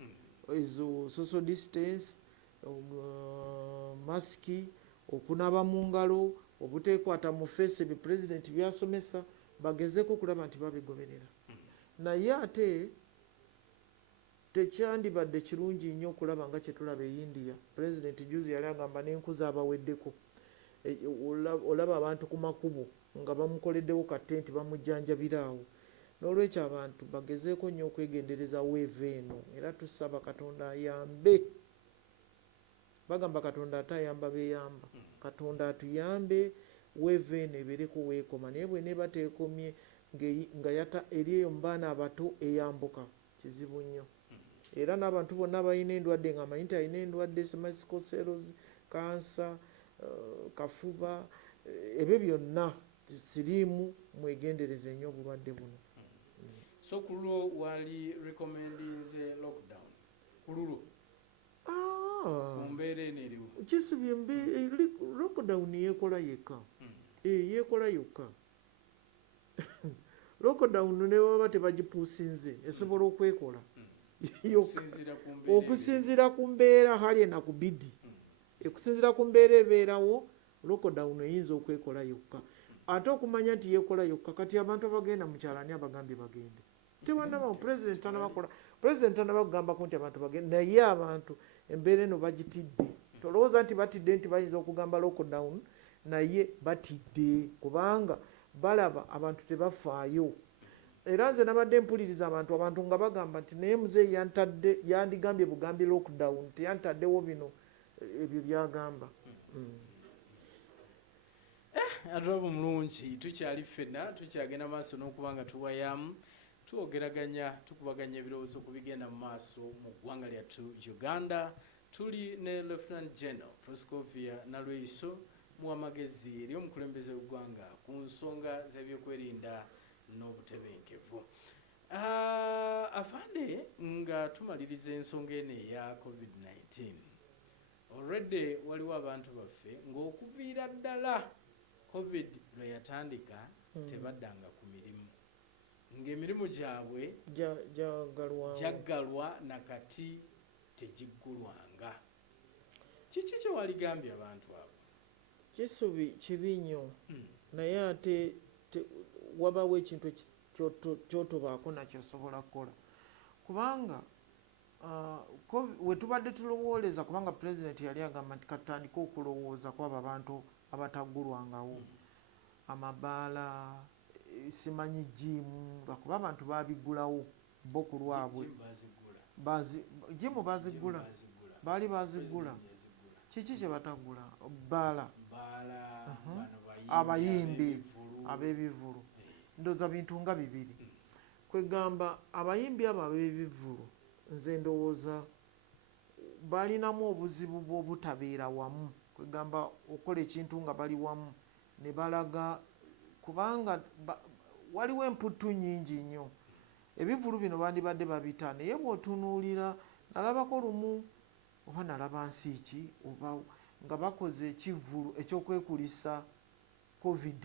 ezo, social distance, masiki, okunaaba mu ngalo, obuteekwata mu feesi ebyo pulezidenti byasomesa, bagezeeko okulaba nti babigoberera. Naye ate tekyandibadde kirungi nnyo okulaba nga kyetulaba e India. Pulezidenti juzi yali agamba n'enku zaabaweddeko. Olaba abantu ku makubo nga bamukoleddewo katenti bamujjanjabira awo. N'olwekyo abantu bagezeeko nnyo okwegendereza weeva eno, era tusaba Katonda ayambe. Bagamba Katonda atayamba beeyamba. Katonda atuyambe weeva eno ebeereko weekoma, naye bw'eneeba teekomye nga eri eyo mu baana abato eyambuka, kizibu nnyo. Era n'abantu bonna abalina endwadde nga amanyi nti alina endwadde sickle cell, kansa, kafuba, ebyo byonna siriimu, mwegendereze nnyo obulwadde buno. So ku lulwo wali recommendinze lockdown ku lulwo ku mbeera eno eriwo? Kisubye lockdown yeekola yekka, yeekola yokka. Lockdown ne baba tebagipuusinze esobola okwekola okusinziira ku mbeera hali enakubidi, okusinziira ku mbeera ebeerawo, lockdown eyinza okwekola yokka. Ate okumanya nti yeekola yokka, kati abantu abagenda mu kyalani abagambye bagende tebannaba, pulezidenti tanaba kugambako nti abantu bagende, naye abantu embeera eno bagitidde. Tolowooza nti batidde nti bayinza okugamba lockdown, naye batidde kubanga balaba abantu tebafaayo. Era nze nabadde mpuliriza abantu nga bagamba nti naye muzeeyi yandigambye bugambi lockdown, teyantaddewo bino ebyo byagamba. Atulaba omulungi, tukyali ffenna, tukyagenda maaso n'okuba nga tuwayamu, tuwogeraganya, tukubaganya ebirowoozo ku bigenda mu maaso mu ggwanga lyattu Uganda. Tuli ne Lieutenant General Proscovia Nalweyiso, muwamagezi eri omukulembeze w'eggwanga ku nsonga z'ebyokwerinda n'obutebenkevu. Afande, nga tumaliriza ensonga eno eya COVID-19, already waliwo abantu baffe ng'okuviira ddala COVID lwe yatandika tebaddanga ku mirimu, ng'emirimu gyabwe gyaggalwa nakati tegiggulwanga. Kiki kye waligambye abantu abo? Kisubi kibi nnyo, naye ate wabawo ekintu kyotobaako nakyo osobola kukola, kubanga we tubadde tulowooleza, kubanga pulezidenti yali agamba nti katandike okulowooza kwabo abantu abataggulwangawo, amabaala, simanyi jiimu, lwakuba abantu babiggulawo bo ku lwabwe. Jiimu baziggula, baali baziggula. Kiki kye bataggula? Bbaala, abayimbi ab'ebivulu, ndowooza bintu nga bibiri. Kwegamba abayimbi abo ab'ebivulu, nze ndowooza balinamu obuzibu bw'obutabeera wamu, kwegamba okola ekintu nga bali wamu ne balaga, kubanga waliwo emputtu nnyingi nnyo. Ebivulu bino bandibadde babita, naye bw'otunuulira, nalabako lumu oba nalaba nsiiki oba nga bakoze ekivulu eky'okwekulisa COVID,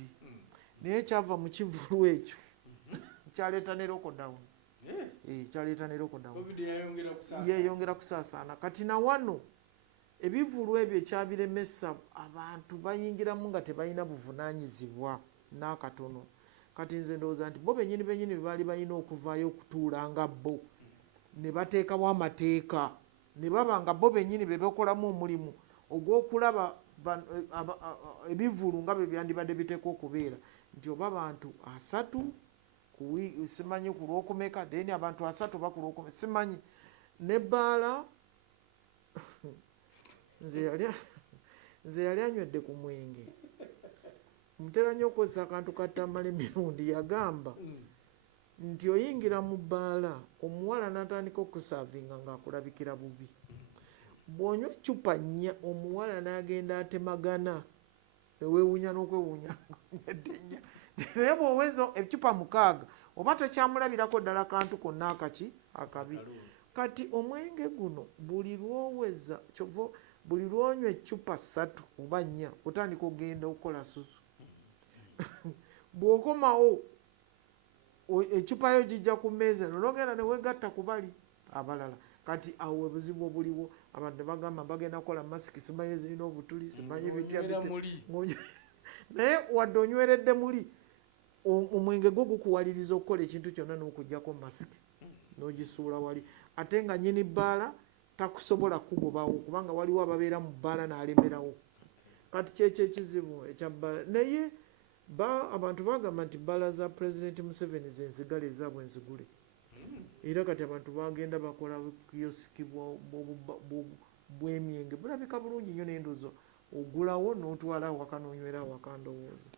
naye kyava mu kivulu ekyo kyaleeta ne lockdown. Kyaleeta ne lockdown, yeyongera kusaasaana. Kati na wano ebivulu ebyo ekyabiremesa abantu bayingiramu nga tebalina buvunaanyizibwa n'akatono. Kati nze ndowooza nti bo bennyini bwe baali balina okuvaayo okutuula nga bo ne bateekawo amateeka, ne baba nga bo bennyini be bakolamu omulimu ogw'okulaba ebivulu nga bwe byandibadde biteekwa okubeera nti oba abantu 3 simanyi ku lwokumeka then abantu 3 oba ku lwokumeka simanyi nebbaala nze yali anywedde ku mwenge mutera nnyo okukozesa akantu katamala emirundi yagamba nti oyingira mu bbaala omuwala n'atandika okusavinga ng'akulabikira bubi bw'onywa eccupa 4 omuwala n'agenda atemagana eweewuunya n'okwewuunya nnya naye bw'oweza eccupa 6 oba tokyamulabirako ddala kantu konna akabi kati omwenge guno buli lw'oweza kyova buli lw'onywa eccupa 3 oba 4 otandika ogenda okukola susu bw'okomawo eccupa yo gijja ku mmeeza nogenda ne weegatta ku bali abalala kati awo obuzibu obuliwo abantu ne bagamba bagenda kukola masiki simanyi zirina obutuli simanyi bitya naye wadde onyweredde muli omwenge gwo gukuwaliriza okukola ekintu kyonna n'okugjako masiki n'ogisuula wali ate nga nnyini bbaala takusobola kugobawo kubanga waliwo ababeera mu bbaala n'alemerawo kati kyekyo ekizibu ekya bbaala naye abantu bagamba nti bbaala za pulezidenti Museveni zenzigale ezaabwe enzigule era kati abantu bagenda bakola kiyosiki bw'emyenge bulabika bulungi nnyo n'endozo ogulawo n'otwala awaka n'onywera awaka ndowooza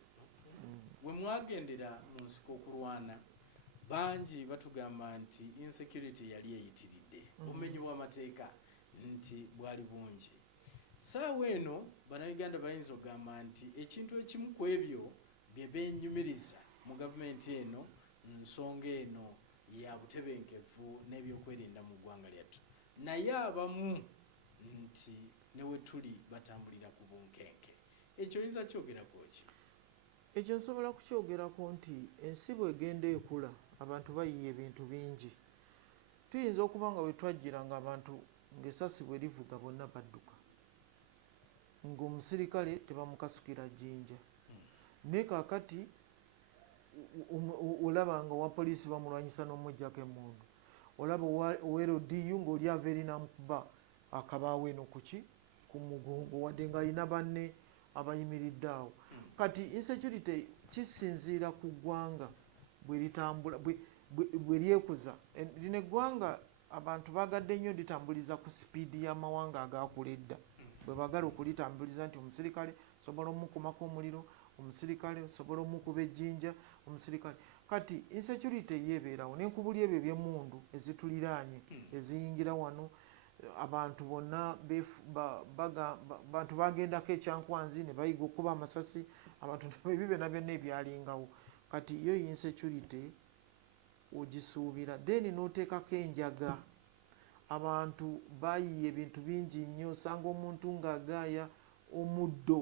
bwe mwagendera mu nsiko okulwana bangi batugamba nti insecurity yali eyitiridde obumenyi bw'amateeka nti bwali bungi saawa eno bannayuganda bayinza okugamba nti ekintu ekimu ku ebyo bye benyumiriza mu gavumenti eno nsonga eno ya butebenkevu n'ebyokwerinda mu ggwanga lyattu naye abamu nti newe tuli batambulira ku bunkenke ekyo oyinza kyogerako ki ekyo nsobola kukyogerako nti ensi bw'egenda ekula abantu bayiye ebintu bingi tuyinza okuba nga bwe twajjira nga abantu ng'essasi bwe livuga bonna badduka ng'omusirikale tebamukasukira jjinja naye kaakati olaba nga owa poliisi bamulwanyisa n'omuggyako emmundu olaba oweerodiyu ng'oli ava eri namukuba akabaawo eno ku mugongo wadde ng'alina banne abayimiridde awo kati insecurity kisinziira ku ggwanga bwe litambula bwe lyekuza lino eggwanga abantu bagadde nnyo litambuliza ku sipiidi y'amawanga agaakula edda bwe bagala okulitambuliza nti omusirikale osobola omukumako omuliro omusirikale osobola omukuba ejjinja omusirikale kati insecurity yeebeerawo n'enkubuli ebyo eby'emmundu ezituliraanye eziyingira wano abantu bonna bantu bagendako ekyankwanzi ne bayiga okuba amasasi abantu ebibyo na byonna ebyalingawo kati yo insecurity ogisuubira then n'oteekako enjaga abantu bayiye ebintu bingi nnyo osanga omuntu ng'agaaya omuddo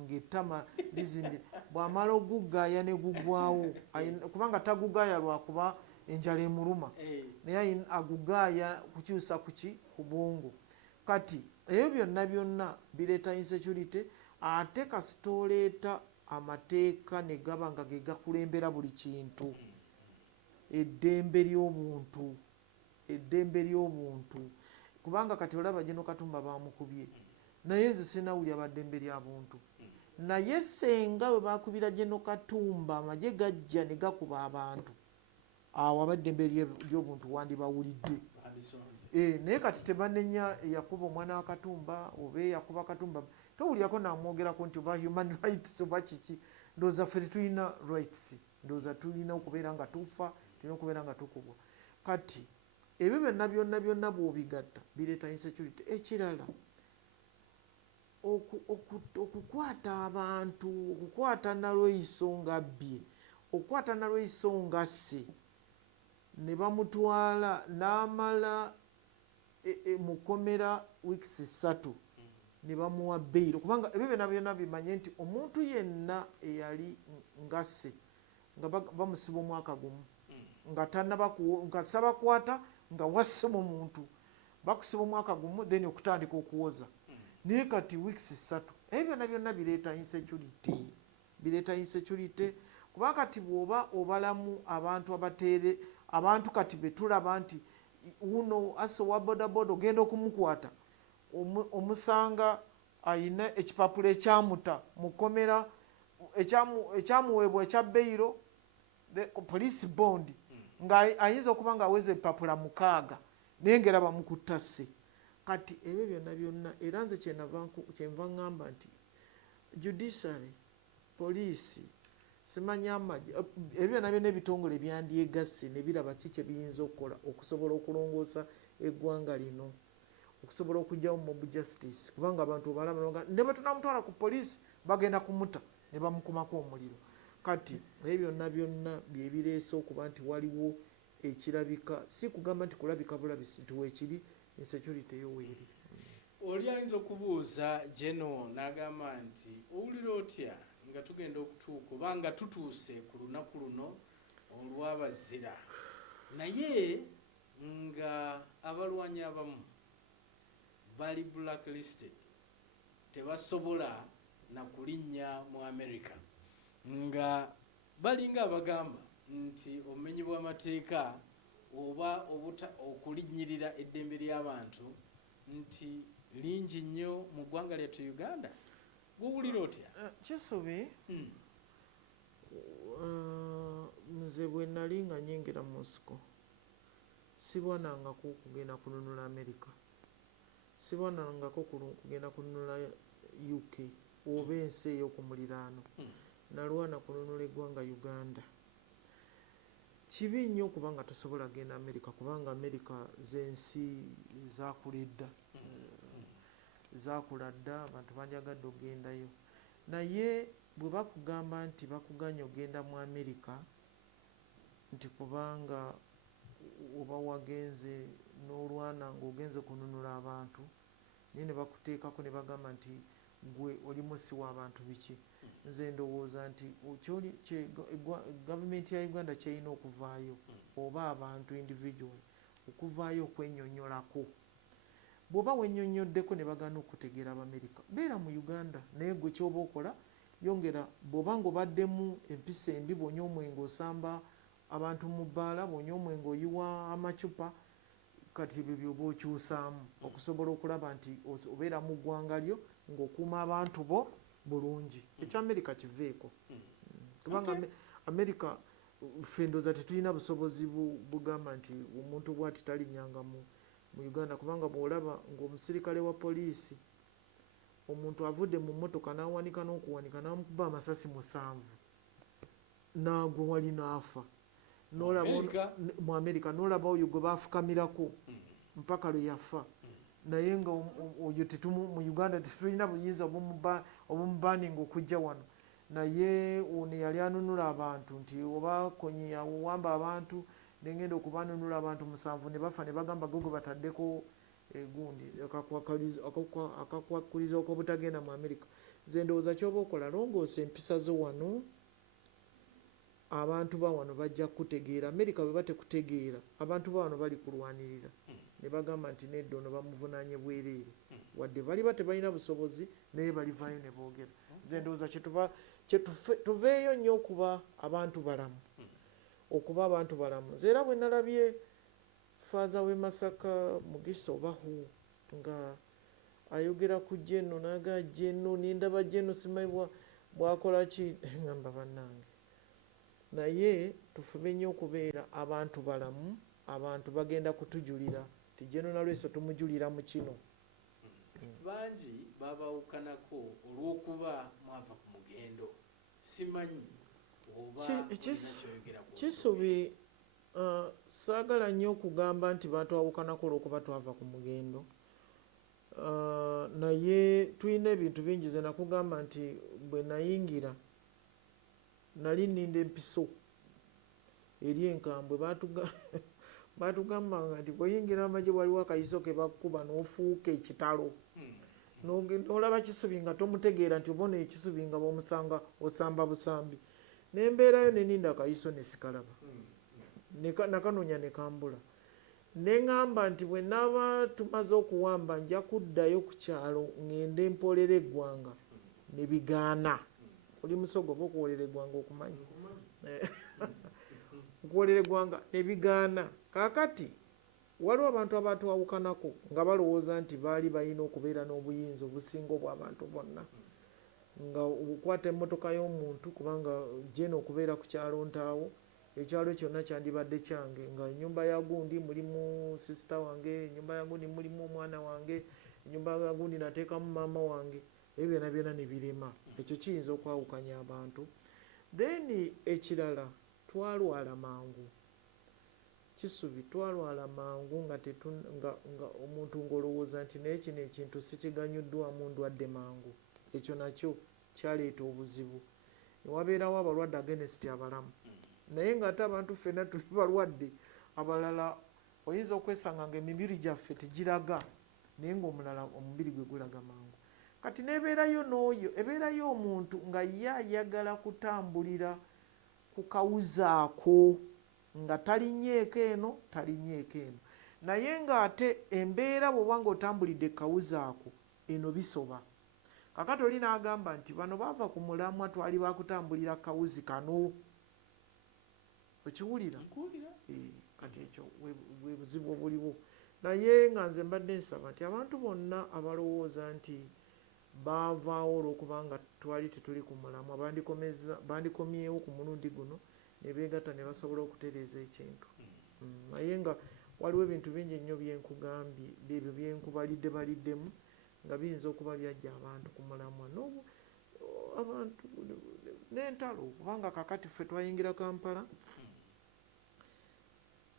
ng'ettama lizimbye bw'amala ogugaaya ne gugwawo kubanga tagugaaya lwakuba enjala emuluma naye agugaaya kukyusa ku bwongo kati ebyo byonna byonna bireeta insecurity ate kasita oleeta amateeka ne gaba nga ge gakulembera buli kintu eddembe ly'obuntu kubanga kati olaba Gen. Katumba bamukubye naye nze sinawulya baddembe lya buntu naye senga bwe bakubira Gen. Katumba amagye gajja ne gakuba abantu awo abaddembe ly'obuntu wandibawulidde naye kati tebanenya yakuba omwana wa Katumba oba yakuba Katumba towulyako namwogerako nti oba human rights oba kiki ndowooza ffe tetulina rights ndowooza tulina okubeera nga tufa tulina okubeera nga tukubwa kati ebyo byonna bw'obigatta bireeta insecurity ekirala okukwata abantu okukwata nalweiso nga bbye okukwata nalweiso nga sse ne bamutwala n'amala mu kkomera weeks 3 ne bamuwa beyiro kubanga ebyo byonna bimanye nti omuntu yenna eyali nga sse nga bamusiba omwaka gumu nga sabakwata nga wasse mu muntu bakusiba omwaka gumu then okutandika okuwoza naye kati weeks 3 ebyo byonna bireeta insecurity kuba kati bw'oba obalamu abantu abateere abantu kati betulaba nti uno ase wa bodaboda ogenda okumukwata omusanga ayina ekipapula ekyamuta mu kkomera ekyamuweebwa ekya beyiro police bond nga ayinza okuba nga aweza ebipapula 6 naye ngera bamukutta sse. Kati ebyo byonna byonna era nze kyenva ŋŋamba nti judiciary, poliisi, simanya amagye, ebyo byonna byonna ebitongole byandyegasse ne biraba ki kye biyinza okukola okusobola okulongoosa eggwanga lino, okusobola okuggyawo mob justice, kubanga abantu obalaba ne bwe tunamutwala ku poliisi bagenda kumuta ne bamukumako omuliro. Kati ebyo byonna byonna bye bireese okuba nti waliwo ekirabika, si kugamba nti kulabika bulabisi nti weekiri insecurity eyoweeri. Oli ayinza okubuuza General n'agamba nti owulira otya nga tugenda okutuuka oba nga tutuuse ku lunaku luno olw'abazira naye nga abalwanyi abamu bali blacklisted, tebasobola na kulinnya mu America, nga balinga abagamba nti obumenyi bw'amateeka oba okulinnyirira eddembe ly'abantu nti lingi nnyo mu ggwanga lyattu Uganda. Gwowulira otya? Kisubi nze bwe nali nga nyingira mu nsiko sibwanangako kugenda kununula America, sibwanangako kugenda kununula UK oba ensi ey'okumuliraano, nalwana kununula eggwanga Uganda. Kibi nnyo kubanga tosobola genda America kubanga America z'ensi zakula dda, zakula dda, abantu banjagadde ogendayo. Naye bwe bakugamba nti bakuganya ogenda mu America nti kubanga oba wagenze n'olwana ng'ogenze kununula abantu naye ne bakuteekako ne bagamba nti gwe oli musi w'abantu biki, nze ndowooza nti gavumenti ya Uganda kyerina okuvaayo oba abantu individual okuvaayo okwennyonnyolako. Bw'oba wennyonnyoddeko ne bagaana okutegeera Abamerika, beera mu Uganda naye gwe ky'oba okola yongera, bw'oba ng'obaddemu empisa embi, bw'onywa omwenge osamba abantu mu bbaala, bw'onywa omwenge oyiwa amacupa, kati ebyo by'oba okyusaamu okusobola okulaba nti obeera mu ggwanga lyo ng'okuuma abantu bo bulungi. Eky'Amerika kiveeko kubanga Amerika ffe ndowooza tetulina busobozi bugamba nti omuntu bw'ati talinnyanga mu Uganda, kubanga bw'olaba ng'omusirikale wa poliisi omuntu avudde mu mmotoka n'awanika n'okuwanika n'amukuba amasasi 7 n'agwa wali n'afa. Mu Amerika n'olaba oyo gwe baafukamirako mpaka lwe yafa, naye nga oyo mu Uganda tetulina buyinza obumubaninga okujja wano. Naye ono yali anunula abantu nti oba konyi yawamba abantu nengenda okubanunula abantu 7 ne bafa, ne bagamba gwe bataddeko gundi akakwakuliza ok'obutagenda mu Amerika. Nze ndowooza ky'oba okola longoosa empisa zo wano, abantu ba wano bajja kutegeera. Amerika bwe batekutegeera abantu ba wano bali kulwanirira ne bagamba nti nedda ono bamuvunaanye bwereere, wadde baliba tebalina busobozi naye balivaayo ne boogera. Nze ndowooza tuveeyo nnyo okuba abantu balamu, okuba abantu balamu. Nze era bwe nalabye faaza w'e Masaka Mugisa obahu nga ayogera ku Jeno naga Jeno nindaba Jeno simanyi bwakola ki, ngamba bannange, naye tufube nnyo okubeera abantu balamu, abantu bagenda kutujulira ti Jeno Nalweso tumujulira mu kino. Bangi babawukanako olw'okuba mwava ku mugendo, simanyi oba kyoyogera ku Kisubi. Saagala nnyo okugamba nti batwawukanako olw'okuba twava ku mugendo, naye tulina ebintu bingi. Ze nakugamba nti bwe nayingira nali nninda empiso eri enkambwe, batugambanga nti bweyingira amagye waliwo akayiso ke bakkuba n'ofuuka ekitalo, n'olaba Kisubi nga tomutegeera nti oba ono Ekisubi nga bw'omusanga osamba busambi. Nembeerayo neninda akayiso ne sikalaba, nakanoonya ne kambula. Ne ŋŋamba nti bwe naaba tumaze okuwamba nja kuddayo ku kyalo ŋŋende mpoolera eggwanga, ne bigaana. Oli musogo oba okuwoolera eggwanga okumanyi? Okuwoolera eggwanga ne bigaana. Kaakati waliwo abantu abatwawukanako nga balowooza nti baali balina okubeera n'obuyinza obusinga obw'abantu bonna nga okwata emmotoka y'omuntu kubanga jeno okubeera ku kyalo ntaawo ekyalo kyonna kyandibadde kyange nga ennyumba ya gundi mulimu sisita wange, ennyumba ya gundi mulimu omwana wange, ennyumba ya gundi nateekamu maama wange, ebyo byonna byonna ne birema. Ekyo kiyinza okwawukanya abantu. Then ekirala twalwala mangu. Kisubi twalwala mangu nga omuntu ng'olowooza nti naye kino ekintu sikiganyuddwamu ndwadde mangu. Ekyo nakyo kyaleeta obuzibu. Ne wabeerawo abalwadde against abalamu. Naye ng'ate abantu ffenna tuli balwadde, abalala oyinza okwesanga ng'emibiri gyaffe tegiraga naye ng'omulala omubiri gwe gulaga mangu. Kati n'ebeerayo n'oyo, ebeerayo omuntu nga ye ayagala kutambulira ku kawuzi ako nga talinyeeko eno talinyeeko eno, naye ng'ate embeera bw'oba ng'otambulidde ku kawuzi ako eno bisoba. Kakati oli n'agamba nti bano baava ku mulamwa twali bakutambulira kawuzi kano. Okiwulira? Kati ekyo bwe buzibu obuliwo. Naye nga nze mbadde nsaba nti abantu bonna abalowooza nti baavaawo olw'okubanga twali tetuli ku mulamwa bandikomyewo ku mulundi guno ne beegatta ne basobola okutereeza ekintu. Naye nga waliwo ebintu bingi nnyo byenkugambye ebyo byenkubaliddemu nga biyinza okuba byajja abantu ku mulamwa abantu n'entalo kubanga kakati ffe twayingira Kampala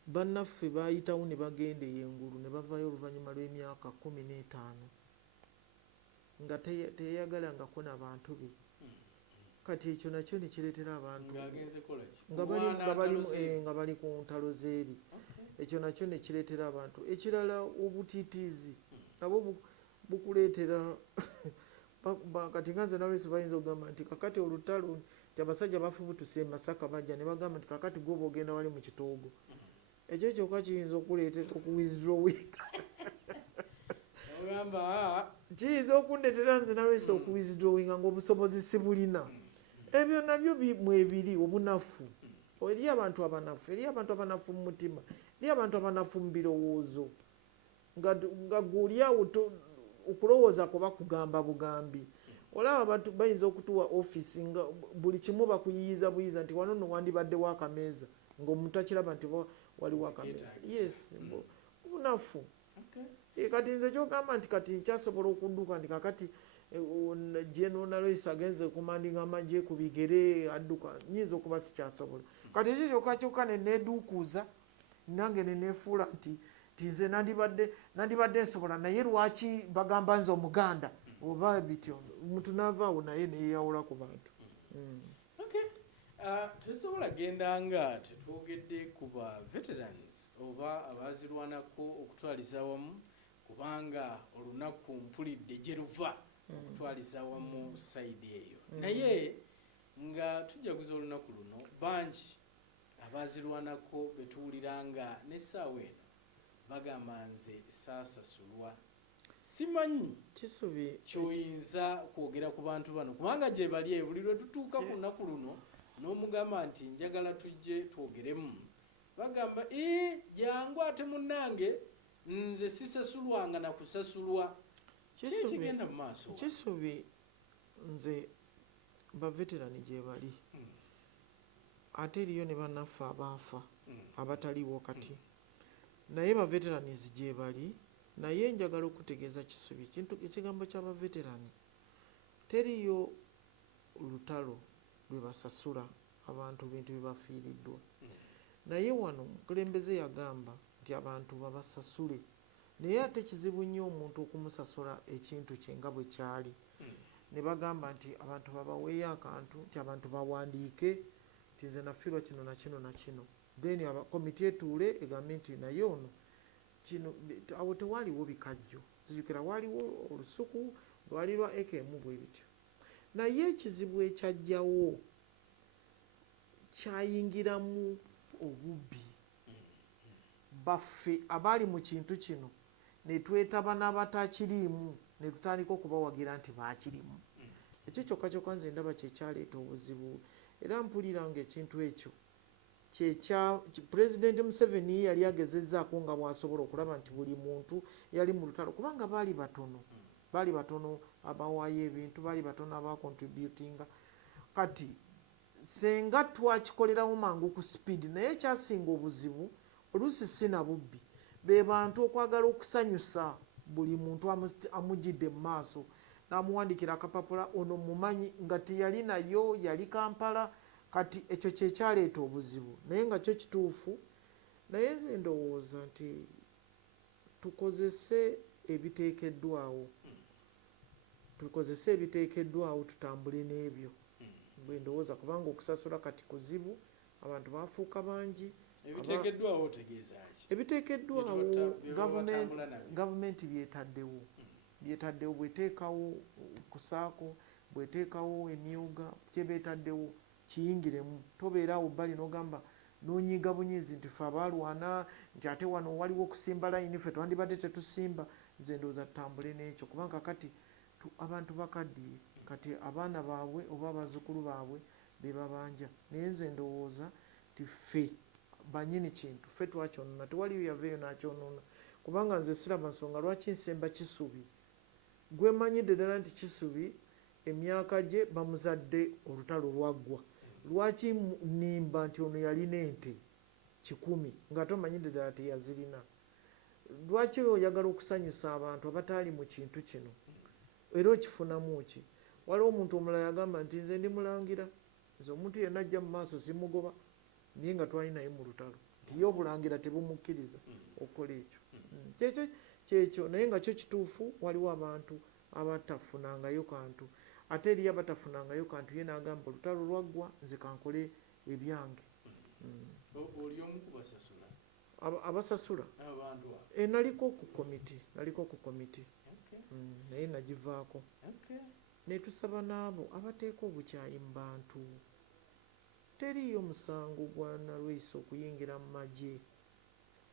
bannaffe baayitawo ne bagenda engulu ne bavaayo oluvannyuma lw'emyaka 15 nga teyayagalangako n'abantu be. Kati ekyo nakyo ne kireetera abantu nga bali ku ntalo z'eri. Ekyo nakyo ne kireetera abantu. Ekirala obutiitiizi nabwo bukuleetera kati nga nze nalwesi bayinza okugamba nti kakati olutalo nti abasajja bafubutuse e Masaka bajja ne bagamba nti kakati gwoba ogenda wali mu kitoogo. Ekyo kyokka kiyinza okuleetera okuwithdrawinga. Kiyinza okundeetera nze nalwesi okuwithdrawinga ng'obusobozi sibulina. Ebyo nabyo mwebiri obunafu. Eri abantu abanafu mu mutima, eri abantu abanafu mu birowoozo. Nga gw'oliawo okulowooza kuba kugamba bugambi. Olaba abantu bayinza okutuwa ofiisi nga buli kimu bakuyiyiza buyiza nti wano nno wandibaddewo akameeza ng'omuntu akiraba nti waliwo akameeza. Yes, bunafu. Kati nze kyogamba nti kati nkyasobola okudduka nti kakati General Nalwesi agenze kumandinga amagye ku bigere adduka, nyinza okuba sikyasobola. Kati ekyo kyokka ne needuukuuza nange ne neefuula nti nze nandibadde nsobola naye lwaki bagamba nze Omuganda oba bityo. Omuntu n'avaawo naye neeyawula ku bantu. Tetusobola genda nga tetwogedde ku ba veterans oba abaazirwanako okutwaliza wamu kubanga olunaku mpulidde gye luva okutwaliza wamu sayidi eyo. Naye nga tujaguza olunaku luno bangi abaazirwanako betuwulira nga n'essaawa eno bagamba nze saasasulwa. Simanyi Kisubi kyoyinza kwogera ku bantu bano kubanga gye bali buli lwe tutuuka ku lunaku luno n'omugamba nti njagala tujje twogeremu bagamba jangu ate munnange nze sisasulwanga na kusasulwa. Kigenda mu maaso. Kisubi nze baveterani gye bali ate eriyo ne bannaffe abaafa abataliwo kati naye baveteranizi gye bali. Naye njagala okutegeeza Kisubi ekigambo ky'abaveterani teriyo lutalo lwe basasula abantu bintu bibafiiriddwa. Naye wano omukulembeze yagamba nti abantu babasasule naye ate kizibu nnyo omuntu okumusasula ekintu kye nga bwe kyali. Ne bagamba nti abantu babaweeyo akantu nti abantu bawandiike nti nze nafiirwa kino na kino na kino, then komiti etuule egambe nti naye ono kino. Awo tewaaliwo bikajjo, nzijukira waaliwo olusuku lwali lwa ekemu bwe bityo. Naye ekizibu ekyajjawo kyayingiramu obubbi. Baffe abaali mu kintu kino ne twetaba n'abatakiriimu ne tutandika okubawagira nti baakirimu. Ekyo kyokka kyokka nze ndaba kye kyaleeta obuzibu era mpulira ng'ekintu ekyo President Museveni yali agezezzaako nga bw'asobola okulaba nti buli muntu yali mu lutalo kubanga baali batono abawaayo ebintu, baali batono abakontributinga. Kati senga twakikolerawo mangu ku speed, naye ekyasinga obuzibu oluusi si na bubbi, be bantu okwagala okusanyusa buli muntu amugidde mu maaso n'amuwandikira akapapula ono mumanyi nga teyali nayo, yali Kampala. Kati ekyo kyekyaleeta obuzibu, naye nga kyo kituufu. Naye nze ndowooza nti tukozese ebiteekeddwawo tutambule n'ebyo bwe ndowooza, kubanga okusasula kati kuzibu, abantu bafuuka bangi. Ebiteekeddwawo otegeeza ki? Ebiteekeddwawo gavumenti byetaddewo bweteekawo kusaako, bweteekawo emyuga, kye beetaddewo kiyingiremu. Tobeeraawo bbali n'ogamba n'onyiiga bunyiizi nti ffe abaalwana nti ate wano waliwo okusimba layini, ffe twandibadde tetusimba. Nze ndowooza tutambule n'ekyo kubanga kati abantu bakaddiye, kati abaana baabwe oba abazzukulu baabwe be babanja. Naye nze ndowooza nti ffe bannyini kintu ffe twakyonoona, tewaliyo yaveeyo n'akyonoona, kubanga nze siraba nsonga lwaki nsemba Kisubi. Gwe manyidde ddala nti Kisubi emyaka gye bamuzadde olutalo lwaggwa. Lwaki nnimba nti ono yalina ente 100 nga tomanyidde ddala teyazirina? Lwaki oyagala okusanyusa abantu abataali mu kintu kino era okifunamu ki? Waliwo omuntu omulala yagamba nti nze ndi mulangira, nze omuntu yenna ajja mu maaso simugoba, naye nga twali naye mu lutalo nti ye obulangira tebumukkiriza okukola ekyo. Kyekyo naye nga kyo kituufu, waliwo abantu abatafunangayo kantu, ate eriyo abatafunangayo kantu ye n'agamba olutalo lwaggwa, nze kankole ebyange. Oli omu kubasasula? Abasasula naliko ku komiti naye nagivaako. Ne tusaba n'abo abateeka obukyayi mu bantu. Teriiyo musango gwa Nalweyiso okuyingira mu magye.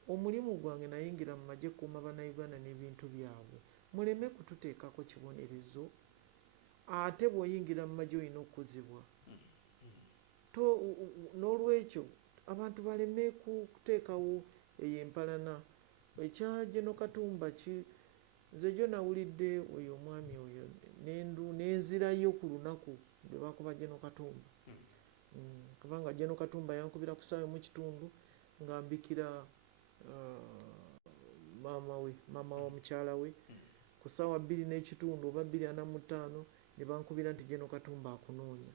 Omulimu gwange nayingira mu magye kuuma bannayuganda n'ebintu byabwe. Muleme kututeekako kibonerezo, ate bw'oyingira mu magye olina okuzibwa. N'olwekyo abantu baleme kuteekawo eyo empalana. Ekya Gen. Katumba nze gyo nawulidde oyo omwami oyo nenzirayo ku lunaku lwe bakuba Gen. Katumba. Kubanga Gen. Katumba yankubira ku ssaawa mu kitundu ng'ambikira maama wa mukyala we ku ssaawa 2:30 oba 2:45 ne bankubira nti Gen. Katumba akunoonya.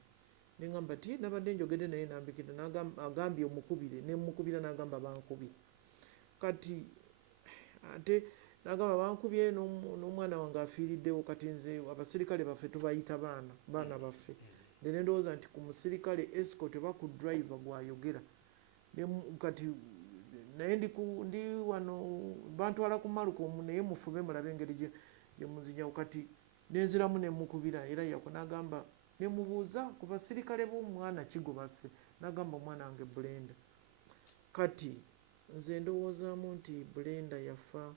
Ne ngamba ti nabadde njogedde naye nambikira, agambye omukubire, ne mukubira n'agamba bankubye. Kati ate n'agamba bankubye n'omwana wange afiiriddewo. Kati nze abasirikale baffe tubayita baana baffe. Ne ndowooza nti ku musirikale escort oba ku driver gwayogera. Kati naye ndi wano bantwala ku Maluko naye mufube mulabe engeri gye muzinyawo. Kati nenziramu ne mukubira era yako n'agamba, ne mubuuza ku basirikale b'omwana kigobase, n'agamba omwana wange Brenda. Kati nze ndowoozaamu nti Brenda yafa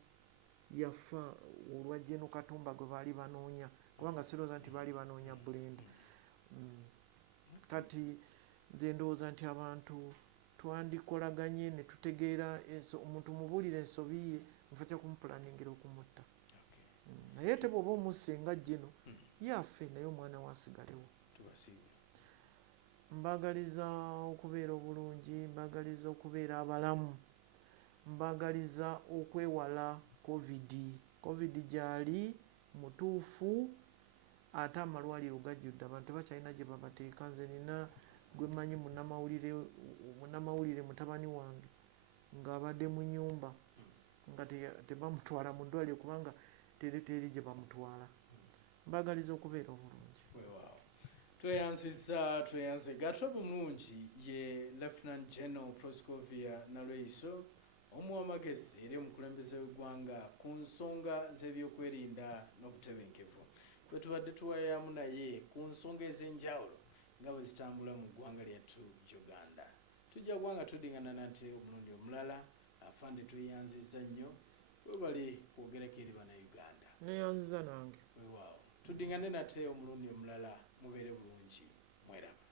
olwa Gen. Katumba gwe baali banoonya, kubanga sirowooza nti baali banoonya Brenda. Kati nze ndowooza nti abantu twandikolaganye ne tutegeera omuntu mubuulire ensobi ye nfa kumupulaningira okumutta. Naye te bw'oba omusse nga Gen. Yaffe naye omwana wasigalewo. Mbagaliza okubeera obulungi, mbagaliza okubeera abalamu, mbagaliza okwewala covid gyali mutuufu, ate amalwaliro gajjudde, abantu bakyalina gye babateeka. Nze nina gwe mmanyi munnamawulire mutabani wange ng'abadde mu nnyumba nga tebamutwala mu ddwaliro kubanga teri gye bamutwala. Mbagaliza okubeera obulungi. Tweyanze gatwa bulungi ye Lieutenant General Proscovia Nalweyiso, omu w'amagezi era omukulembeze w'eggwanga ku nsonga z'ebyokwerinda n'obutebenkevu. Kwe tubadde tuwaayamu naye ku nsonga ez'enjawulo nga bwe zitambula mu ggwanga lyattu Uganda. Tujja ggwanga tudingana nate omulundi omulala. Afande tweyanziza nnyo, webali kwogerako eri bannayuganda. Neyanziza nange. Tudingane nate omulundi omulala, mubeere bulungi, mweraba.